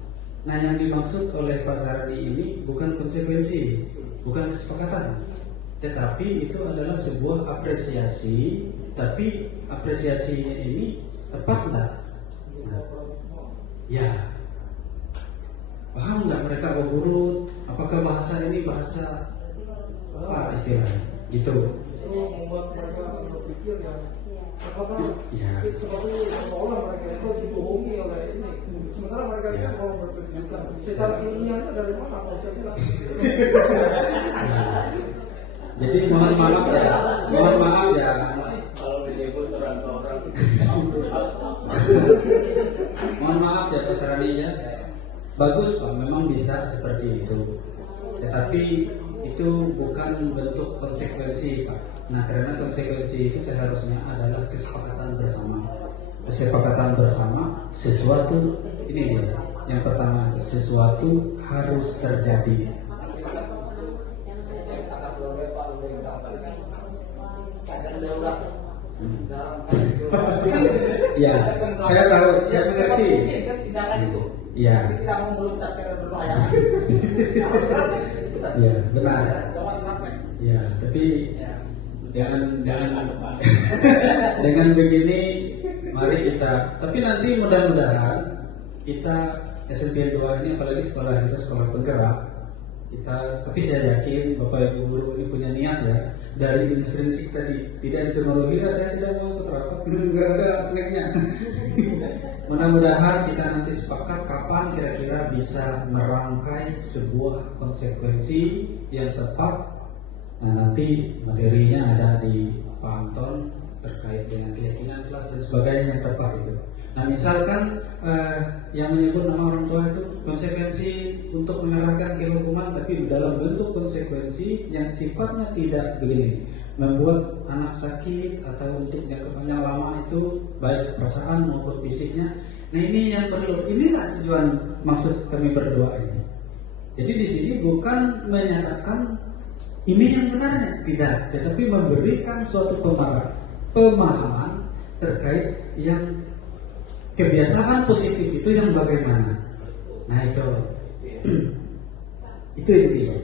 Nah, yang dimaksud oleh Pak Sardi ini bukan konsekuensi, bukan kesepakatan, tetapi itu adalah sebuah apresiasi. Tapi apresiasinya ini tepat nggak? Nah, ya, paham nggak mereka guru? Apakah bahasa ini bahasa apa istilahnya? Gitu. Itu membuat mereka berpikir yang apakah Ya. seperti seolah mereka itu dibohongi oleh ini. Sementara mereka itu mau berpendidikan. Secara ilmiahnya dari mana kalau saya bilang? Jadi mohon maaf ya. Kalau menyebut orang-orang Mohon maaf ya Pak Sardi ya. Bagus Pak, memang bisa seperti itu. Tetapi itu bukan bentuk konsekuensi Pak. Nah, karena konsekuensi itu seharusnya adalah kesepakatan bersama. Kesepakatan bersama sesuatu ini dia. Yang pertama, sesuatu harus terjadi. Ya, saya tahu, saya mengerti. Tindakan itu. Ya. Tidak mau meluncurkan berbahaya. Ya, benar. Jangan sampai. Ya, tapi dengan begini mari kita. Tapi nanti mudah-mudahan kita SMP 2 ini, apalagi sekolah kita sekolah penggerak, tapi saya yakin Bapak Ibu guru ini punya niat ya. Dari intrinsik tadi, tidak teknologi, saya tidak mau keterapat, enggak ada snacknya. Mudah-mudahan kita nanti sepakat kapan kira-kira bisa merangkai sebuah konsekuensi yang tepat. Nah, nanti materinya ada di Pak Anton terkait dengan keyakinan kelas dan sebagainya yang tepat itu. Nah, misalkan yang menyebut nama orang tua itu konsekuensi untuk mengarahkan ke hukuman, tapi dalam bentuk konsekuensi yang sifatnya tidak begini, membuat anak sakit atau untuk jangka panjang lama itu baik perasaan maupun fisiknya. Nah, ini yang perlu. Inilah tujuan maksud kami berdua ini. Jadi di sini bukan menyatakan ini yang benarnya, tidak, tetapi memberikan suatu pemahaman terkait yang kebiasaan positif itu yang bagaimana. Nah, itu intinya.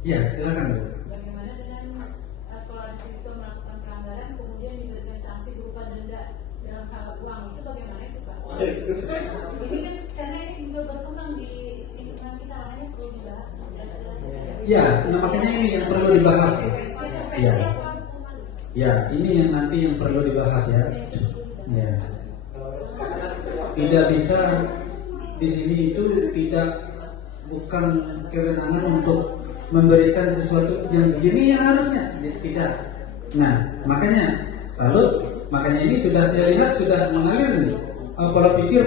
Ya, silakan Bu. Bagaimana dengan kalau ada siswa melakukan pelanggaran kemudian diberikan sanksi berupa denda dalam hal uang, itu bagaimana itu Pak? Ini kan karena ini juga berkembang di lingkungan kita, makanya perlu dibahas. Ya, nah makanya ini yang perlu dibahas ya. Ya. Ya, ini yang nanti yang perlu dibahas ya. Ya. Tidak bisa di sini itu bukan kewenangan untuk memberikan sesuatu yang begini yang harusnya tidak. Nah, makanya ini sudah saya lihat sudah mengalir nih. Pola pikir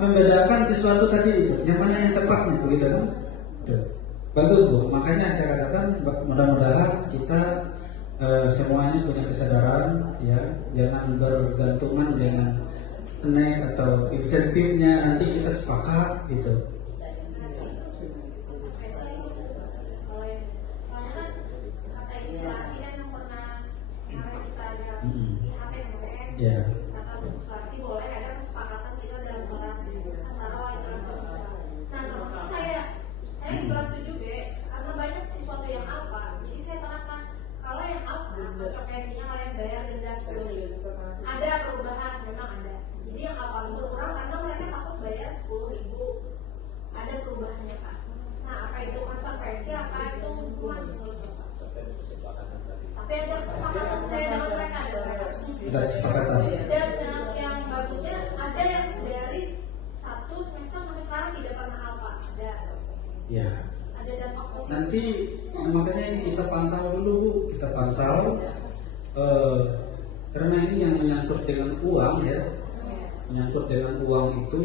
membedakan sesuatu tadi itu, yang mana yang tepatnya begitu kan? Tuh. Bagus Bu, makanya saya katakan mudah-mudahan kita semuanya punya kesadaran ya, jangan bergantungan dengan snack atau insentifnya, nanti kita sepakat gitu. Ya. Saya juga setuju karena banyak sesuatu yang alfa. Jadi saya terangkan kalau yang alfa konsekuensinya kalian bayar denda 10.000. Ada perubahan, memang ada. Jadi yang alfa itu kurang karena mereka takut bayar 10.000 konsekuensi apa itu hukuman menurut Bapak? Tapi ada kesepakatan saya dengan mereka, ada mereka setuju. Ada kesepakatan. Dan yang bagusnya ada yang dari 1 semester sampai sekarang tidak pernah apa. Ada. Ya. Ada dampak positif. Nanti makanya ini kita pantau dulu Bu, kita pantau karena ini yang menyangkut dengan uang ya, menyangkut dengan uang itu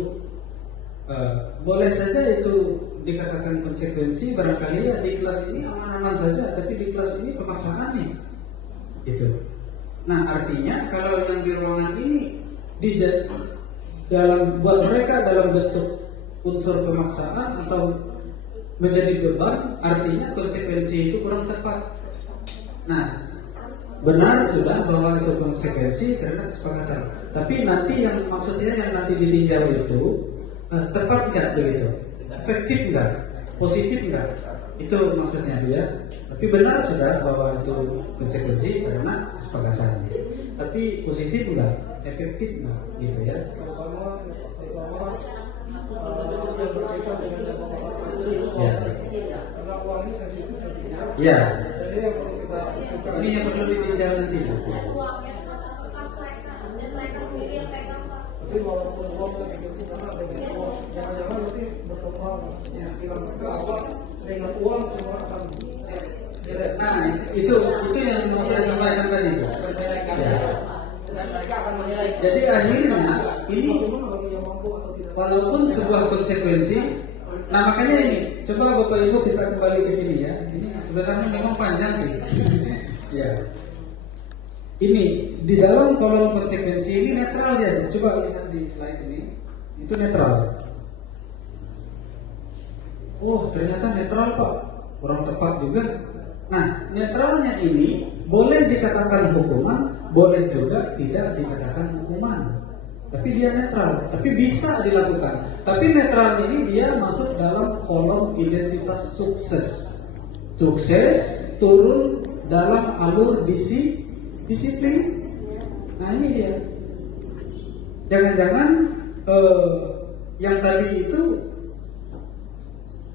boleh saja itu dikatakan konsekuensi, barangkali ya di kelas ini aman-aman saja, tapi di kelas ini pemaksaan nih, gitu. Nah artinya kalau yang di ruangan ini dalam buat mereka dalam bentuk unsur pemaksaan atau menjadi beban, artinya konsekuensi itu kurang tepat. Nah, benar sudah bahwa itu konsekuensi karena kesepakatan. Tapi nanti yang maksudnya yang nanti ditinjau itu tepat nggak begitu? Efektif nggak? Positif nggak? Itu maksudnya dia. Tapi benar sudah bahwa itu konsekuensi karena kesepakatan. Tapi positif nggak? Efektif nggak? Gitu ya. Terutama yang berkaitan dengan Ya. karena uang ini sensitif nantinya. Ya. Jadi yang perlu kita lakukan Ini yang perlu ditinjau nanti. Dan uangnya termasuk bekas mereka dan mereka sendiri yang pegang Pak. tapi walaupun uang itu karena dengan uang jangan-jangan nanti berkembang pikiran mereka apa dengan uang semua akan beres. Nah, itu yang mau saya sampaikan tadi. Ya. Dan mereka akan menilai. Jadi akhirnya ini Bagaimana bagi yang mampu atau tidak? walaupun sebuah konsekuensi, nah makanya ini coba Bapak Ibu kita kembali ke sini ya. Ini sebenarnya memang panjang sih. Ya. Ini di dalam kolom konsekuensi ini netral ya. Coba lihat di slide ini. Itu netral. Oh, ternyata netral Pak. Kurang tepat juga. Nah, netralnya ini boleh dikatakan hukuman, boleh juga tidak dikatakan hukuman. Tapi dia netral, tapi bisa dilakukan. Tapi netral ini dia masuk dalam kolom identitas sukses. Sukses turun dalam alur disiplin. Nah ini dia. Jangan-jangan yang tadi itu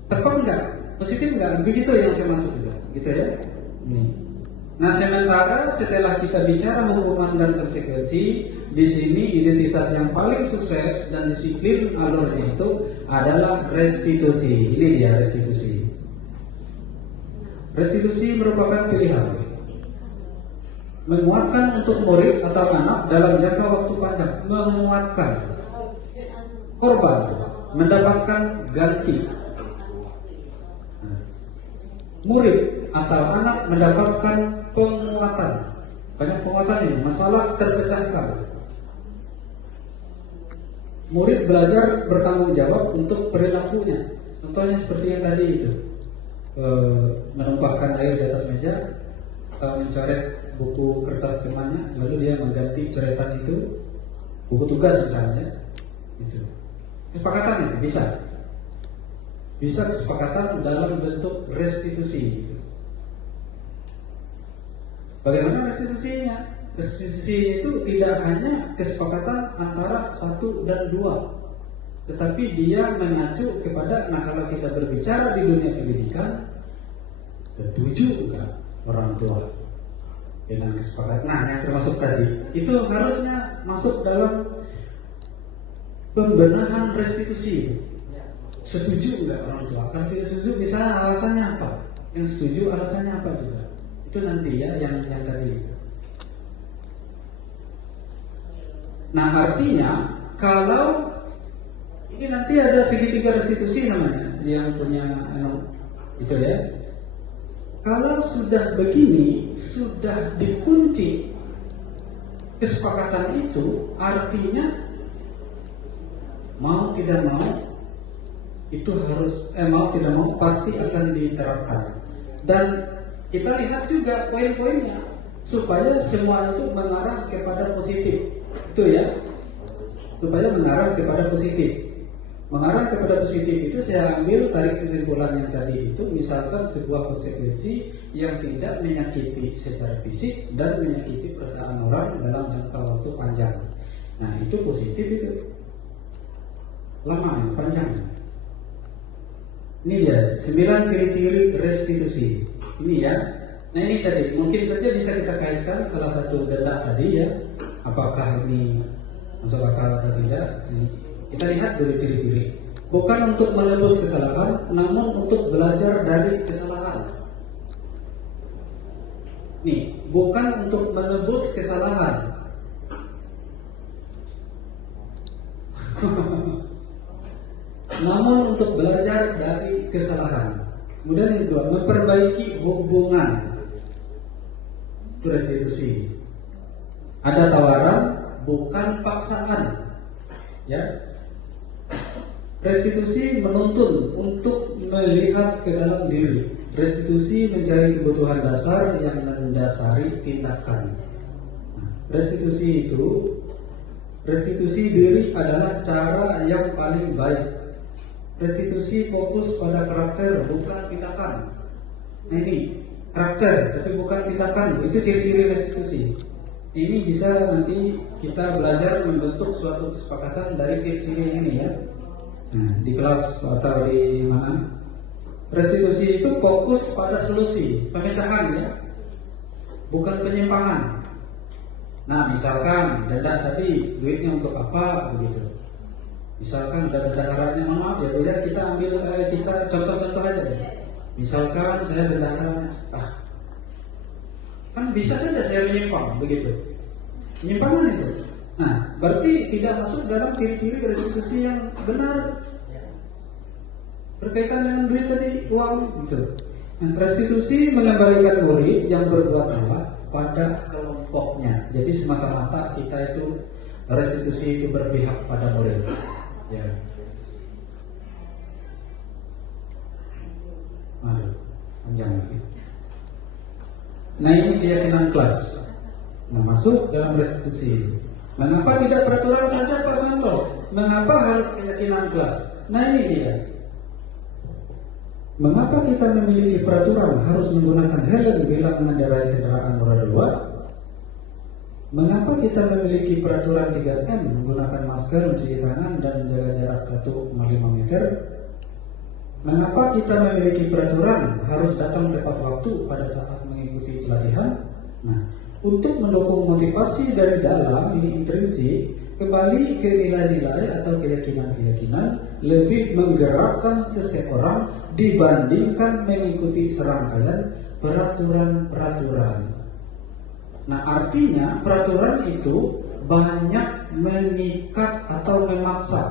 tepat enggak? Positif enggak? Begitu yang saya maksud juga, gitu ya. Nah sementara setelah kita bicara hukuman dan konsekuensi, di sini identitas yang paling sukses dan disiplin alurnya itu adalah restitusi. Ini dia restitusi. Restitusi merupakan pilihan menguatkan untuk murid atau anak dalam jangka waktu panjang. Menguatkan korban mendapatkan ganti. Murid atau anak mendapatkan penguatan. Banyak penguatan ini. Masalah terpecahkan. Murid belajar bertanggung jawab untuk perilakunya. Contohnya seperti yang tadi itu, menumpahkan air di atas meja atau mencoret buku kertas temannya, lalu dia mengganti coretan itu buku tugas misalnya. Itu kesepakatan itu bisa kesepakatan dalam bentuk restitusi. Bagaimana restitusinya? Restitusi itu tidak hanya kesepakatan antara 1 dan 2, tetapi dia mengacu kepada, nah kalau kita berbicara di dunia pendidikan, setuju enggak orang tua dengan kesepakatan? Nah yang termasuk tadi, itu harusnya masuk dalam pembenahan restitusi. Setuju enggak orang tua? Kalau tidak setuju, misalnya alasannya apa? Yang setuju alasannya apa juga? Itu nanti ya yang tadi. Nah artinya kalau ini nanti ada segitiga restitusi namanya yang punya itu ya. Kalau sudah begini, sudah dikunci kesepakatan itu, artinya mau tidak mau itu harus mau tidak mau pasti akan diterapkan. Dan kita lihat juga poin-poinnya supaya semua itu mengarah kepada positif. Itu ya, supaya mengarah kepada positif. Mengarah kepada positif itu saya ambil tarik kesimpulan yang tadi itu, misalkan sebuah konsekuensi yang tidak menyakiti secara fisik dan menyakiti perasaan orang dalam jangka waktu panjang. Nah itu positif itu. Lama ya, panjang. Ini dia 9 ciri-ciri restitusi. Ini ya. Nah ini tadi mungkin saja bisa kita kaitkan salah satu denda tadi ya. Apakah ini masuk akal atau tidak? Ini kita lihat dulu ciri-ciri. Bukan untuk menebus kesalahan, namun untuk belajar dari kesalahan. Nih, bukan untuk menebus kesalahan. Namun untuk belajar dari kesalahan. Kemudian yang kedua, memperbaiki hubungan. Itu restitusi. Ada tawaran, bukan paksaan. Ya. Restitusi menuntun untuk melihat ke dalam diri. Restitusi mencari kebutuhan dasar yang mendasari tindakan. Nah, restitusi diri adalah cara yang paling baik. Restitusi fokus pada karakter, bukan tindakan. Nah ini karakter, tapi bukan tindakan. Itu ciri-ciri restitusi. Ini bisa nanti kita belajar membentuk suatu kesepakatan dari ciri-ciri ini ya. Nah, di kelas atau di mana? Restitusi itu fokus pada solusi, pemecahan ya, bukan penyimpangan. Nah, misalkan denda tadi duitnya untuk apa begitu. Misalkan ada bendaharanya, maaf ya, kita ambil kita contoh-contoh aja ya. Misalkan saya bendaharanya, kan bisa saja saya menyimpang begitu. Penyimpangan itu. Nah, berarti tidak masuk dalam ciri-ciri restitusi yang benar. Berkaitan dengan duit tadi, uang gitu. Nah, restitusi mengembalikan murid yang berbuat salah pada kelompoknya. Jadi semata-mata kita itu restitusi itu berpihak pada murid. Ya. Panjang lagi. Nah ini keyakinan kelas. Nah masuk dalam restitusi. Mengapa tidak peraturan saja Pak Santo? Mengapa harus keyakinan kelas? Nah ini dia. Mengapa kita memiliki peraturan harus menggunakan helm bila mengendarai kendaraan roda 2? Mengapa kita memiliki peraturan 3M menggunakan masker, mencuci tangan dan menjaga jarak 1,5 meter? Mengapa kita memiliki peraturan harus datang tepat waktu pada saat mengikuti pelatihan? Nah, untuk mendukung motivasi dari dalam ini intrinsik, kembali ke nilai-nilai atau keyakinan-keyakinan lebih menggerakkan seseorang dibandingkan mengikuti serangkaian peraturan-peraturan. Nah, artinya peraturan itu banyak mengikat atau memaksa.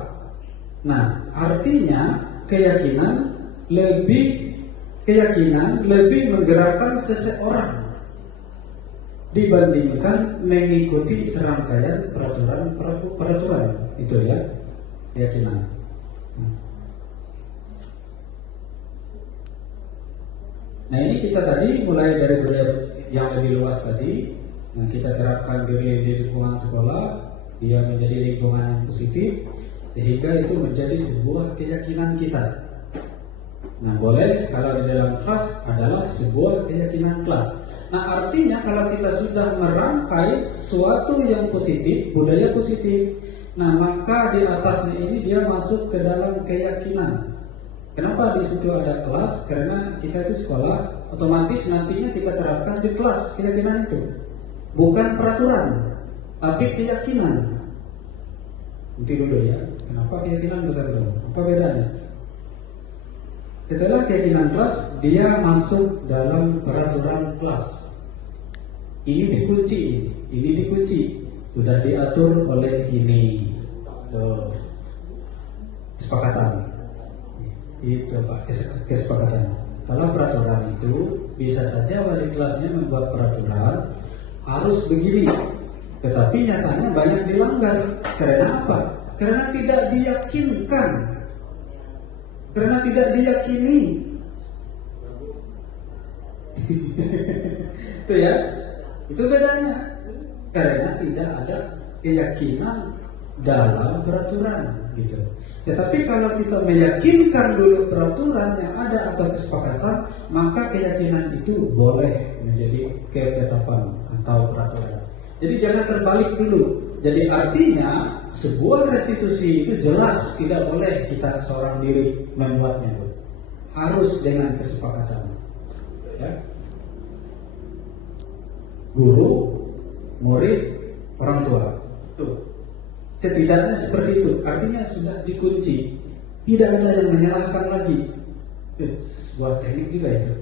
Nah, artinya keyakinan lebih menggerakkan seseorang dibandingkan mengikuti serangkaian peraturan itu ya, keyakinan. Nah ini kita tadi mulai dari budaya yang lebih luas tadi. Nah kita terapkan diri di lingkungan sekolah, dia menjadi lingkungan yang positif, sehingga itu menjadi sebuah keyakinan kita. Nah boleh kalau di dalam kelas adalah sebuah keyakinan kelas. Nah artinya kalau kita sudah merangkai suatu yang positif, budaya positif, nah maka di atasnya ini dia masuk ke dalam keyakinan. Kenapa di situ ada kelas? Karena kita itu sekolah, otomatis nantinya kita terapkan di kelas keyakinan itu. Bukan peraturan, tapi keyakinan. Nanti dulu ya, kenapa keyakinan besar itu? Apa bedanya? Setelah keyakinan kelas, dia masuk dalam peraturan kelas. Ini dikunci, sudah diatur oleh ini. Tuh. Kesepakatan. Itu Pak, kesepakatan. Kalau peraturan itu bisa saja wali kelasnya membuat peraturan harus begini, tetapi nyatanya banyak dilanggar. Karena apa? Karena tidak diyakinkan, karena tidak diyakini. Itu ya, itu bedanya. Karena tidak ada keyakinan dalam peraturan, gitu. Tetapi kalau kita meyakinkan dulu peraturan yang ada atau kesepakatan, maka keyakinan itu boleh menjadi ketetapan atau peraturan. Jadi jangan terbalik dulu. Jadi artinya sebuah restitusi itu jelas tidak boleh kita seorang diri membuatnya. harus dengan kesepakatan, ya. Guru, murid, orang tua. Tuh. Setidaknya seperti itu. Artinya sudah dikunci. Tidak ada yang menyalahkan lagi. Sebuah teknik juga itu.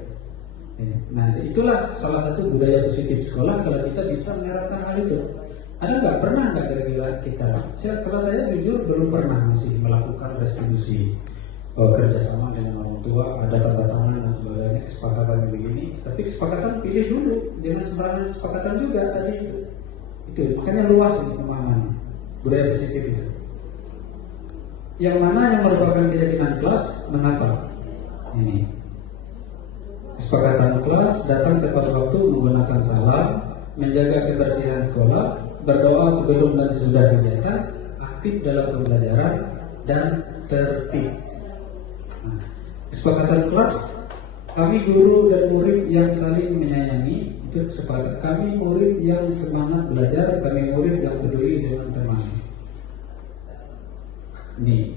Nah, itulah salah satu budaya positif sekolah kalau kita bisa menerapkan hal itu. Ada nggak, pernah nggak kira-kira kita? Kalau saya jujur belum pernah masih melakukan restitusi kerjasama dengan orang tua, ada tanda tangan dan sebagainya, kesepakatan begini. Tapi kesepakatan pilih dulu, jangan sembarangan kesepakatan juga tadi itu. Itu makanya luas ini pemahamannya budaya positif itu. Yang mana yang merupakan keyakinan kelas, mengapa? Ini kesepakatan kelas, datang tepat waktu, menggunakan salam, menjaga kebersihan sekolah, berdoa sebelum dan sesudah kegiatan, aktif dalam pembelajaran, dan tertib. Nah, kesepakatan kelas, kami guru dan murid yang saling menyayangi, itu kesepakatan. Kami murid yang semangat belajar, kami murid yang peduli dengan teman. Nih.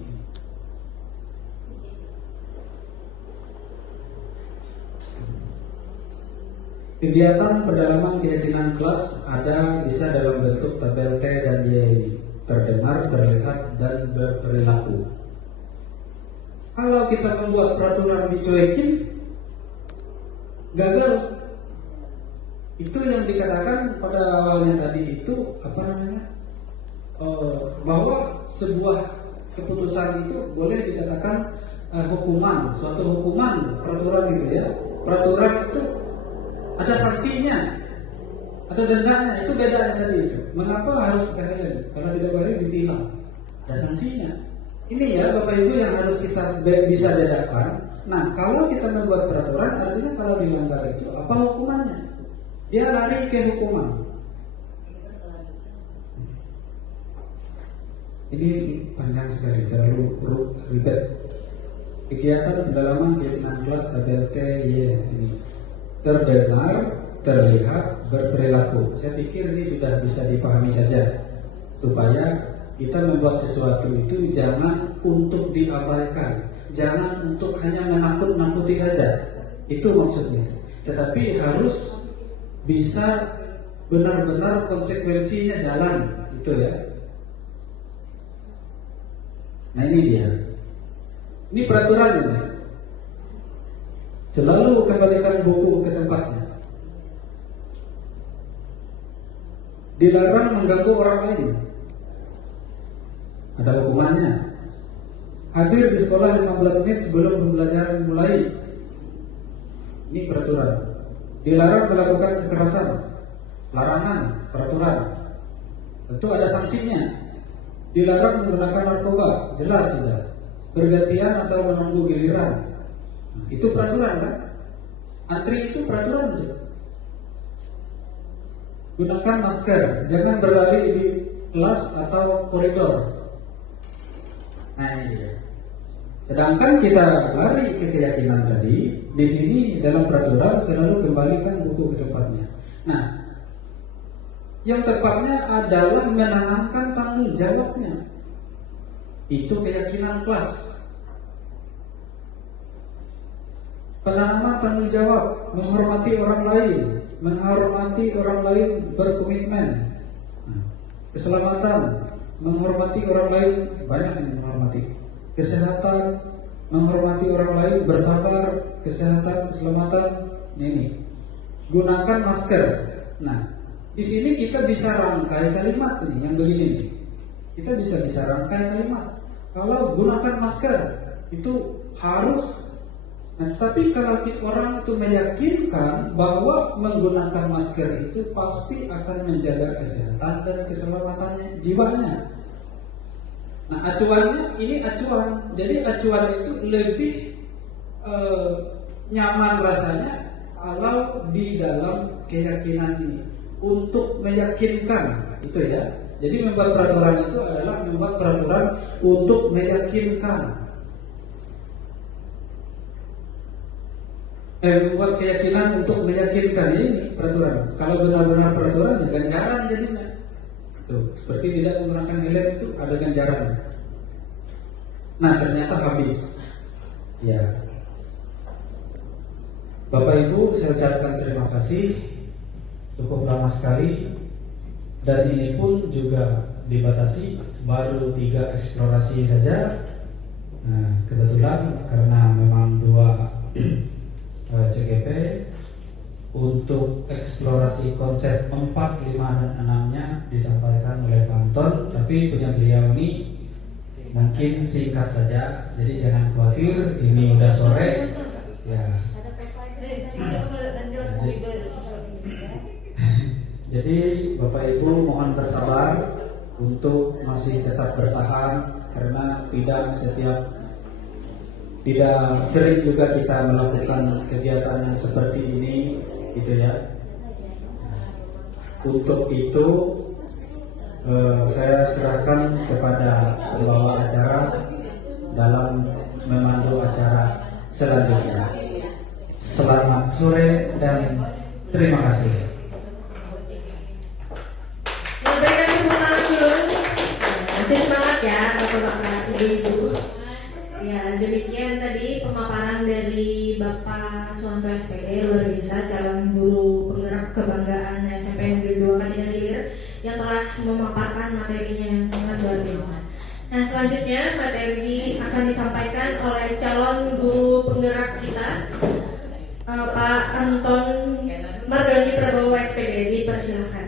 Kegiatan pendalaman keyakinan kelas ada bisa dalam bentuk tabel T dan Y ini, terdengar, terlihat, dan berperilaku. Kalau kita membuat peraturan dicuekin, gagal. Itu yang dikatakan pada awalnya tadi itu apa namanya? Bahwa sebuah keputusan itu boleh dikatakan hukuman, suatu hukuman, peraturan gitu ya. Peraturan itu ada sanksinya, ada dendanya, itu beda tadi itu. Mengapa harus kehilangan? Kalau tidak boleh ditilang, ada sanksinya. Ini ya Bapak Ibu yang harus kita bisa bedakan. Nah, kalau kita membuat peraturan, artinya kalau dilanggar itu apa hukumannya? Dia lari ke hukuman. Ini panjang sekali, terlalu ribet. Kegiatan pendalaman keyakinan kelas tabel T, Y ini. Terdengar, terlihat, berperilaku. Saya pikir ini sudah bisa dipahami saja, supaya kita membuat sesuatu itu jangan untuk diabaikan, jangan untuk hanya menakut-nakuti saja. Itu maksudnya. Tetapi harus bisa benar-benar konsekuensinya jalan, itu ya. Nah ini dia. Ini peraturan ini. Selalu kembalikan buku ke tempatnya. Dilarang mengganggu orang lain. Ada hukumannya. Hadir di sekolah 15 menit sebelum pembelajaran mulai. Ini peraturan. Dilarang melakukan kekerasan. Larangan, peraturan. Tentu ada sanksinya. Dilarang menggunakan narkoba, jelas sudah. Bergantian atau menunggu giliran. Itu peraturan kan? Antri itu peraturan tuh. Gunakan masker, jangan berlari di kelas atau koridor. Nah ini dia. Sedangkan kita lari ke keyakinan tadi, di sini dalam peraturan selalu kembalikan buku ke tempatnya. Nah, yang tepatnya adalah menanamkan tanggung jawabnya. Itu keyakinan kelas. Penanaman tanggung jawab, menghormati orang lain, menghormati orang lain berkomitmen. Keselamatan, menghormati orang lain, banyak yang menghormati. Kesehatan, menghormati orang lain, bersabar, kesehatan, keselamatan. Ini. Gunakan masker. Nah, di sini kita bisa rangkai kalimat ini yang begini nih. Kita bisa rangkai kalimat. Kalau gunakan masker itu harus. Nah, tapi kalau orang itu meyakinkan bahwa menggunakan masker itu pasti akan menjaga kesehatan dan keselamatannya jiwanya. Nah, acuannya ini acuan. Jadi acuan itu lebih nyaman rasanya kalau di dalam keyakinan ini untuk meyakinkan itu ya. Jadi membuat peraturan itu adalah membuat peraturan untuk meyakinkan. Membuat keyakinan untuk meyakinkan ini peraturan. Kalau benar-benar peraturan ya ganjaran jadinya. Tuh, seperti tidak menggunakan helm itu ada ganjarannya. Nah ternyata habis. Ya. Bapak Ibu, saya ucapkan terima kasih. Cukup lama sekali, dan ini pun juga dibatasi baru 3 eksplorasi saja. Nah, kebetulan karena memang 2 CGP untuk eksplorasi konsep 4, 5, dan 6-nya disampaikan oleh Pak Anton, tapi punya beliau ini mungkin singkat saja, jadi jangan khawatir, ini udah sore ya. Jadi Bapak Ibu mohon bersabar untuk masih tetap bertahan, karena tidak sering juga kita melakukan kegiatan yang seperti ini, gitu ya. Untuk itu saya serahkan kepada pembawa acara dalam memandu acara selanjutnya. Selamat sore dan terima kasih. Memberikan tepuk tangan dulu. Masih semangat ya Bapak-bapak, Ibu-ibu. Ya, demikian tadi pemaparan dari Bapak Suwanto SPD, luar biasa, calon guru penggerak kebanggaan SMP Negeri 2 Katingan Hilir, yang telah memaparkan materinya yang sangat luar biasa. Nah, selanjutnya materi akan disampaikan oleh calon guru penggerak kita, Pak Anton Mardhani Prabowo SPD. Dipersilakan.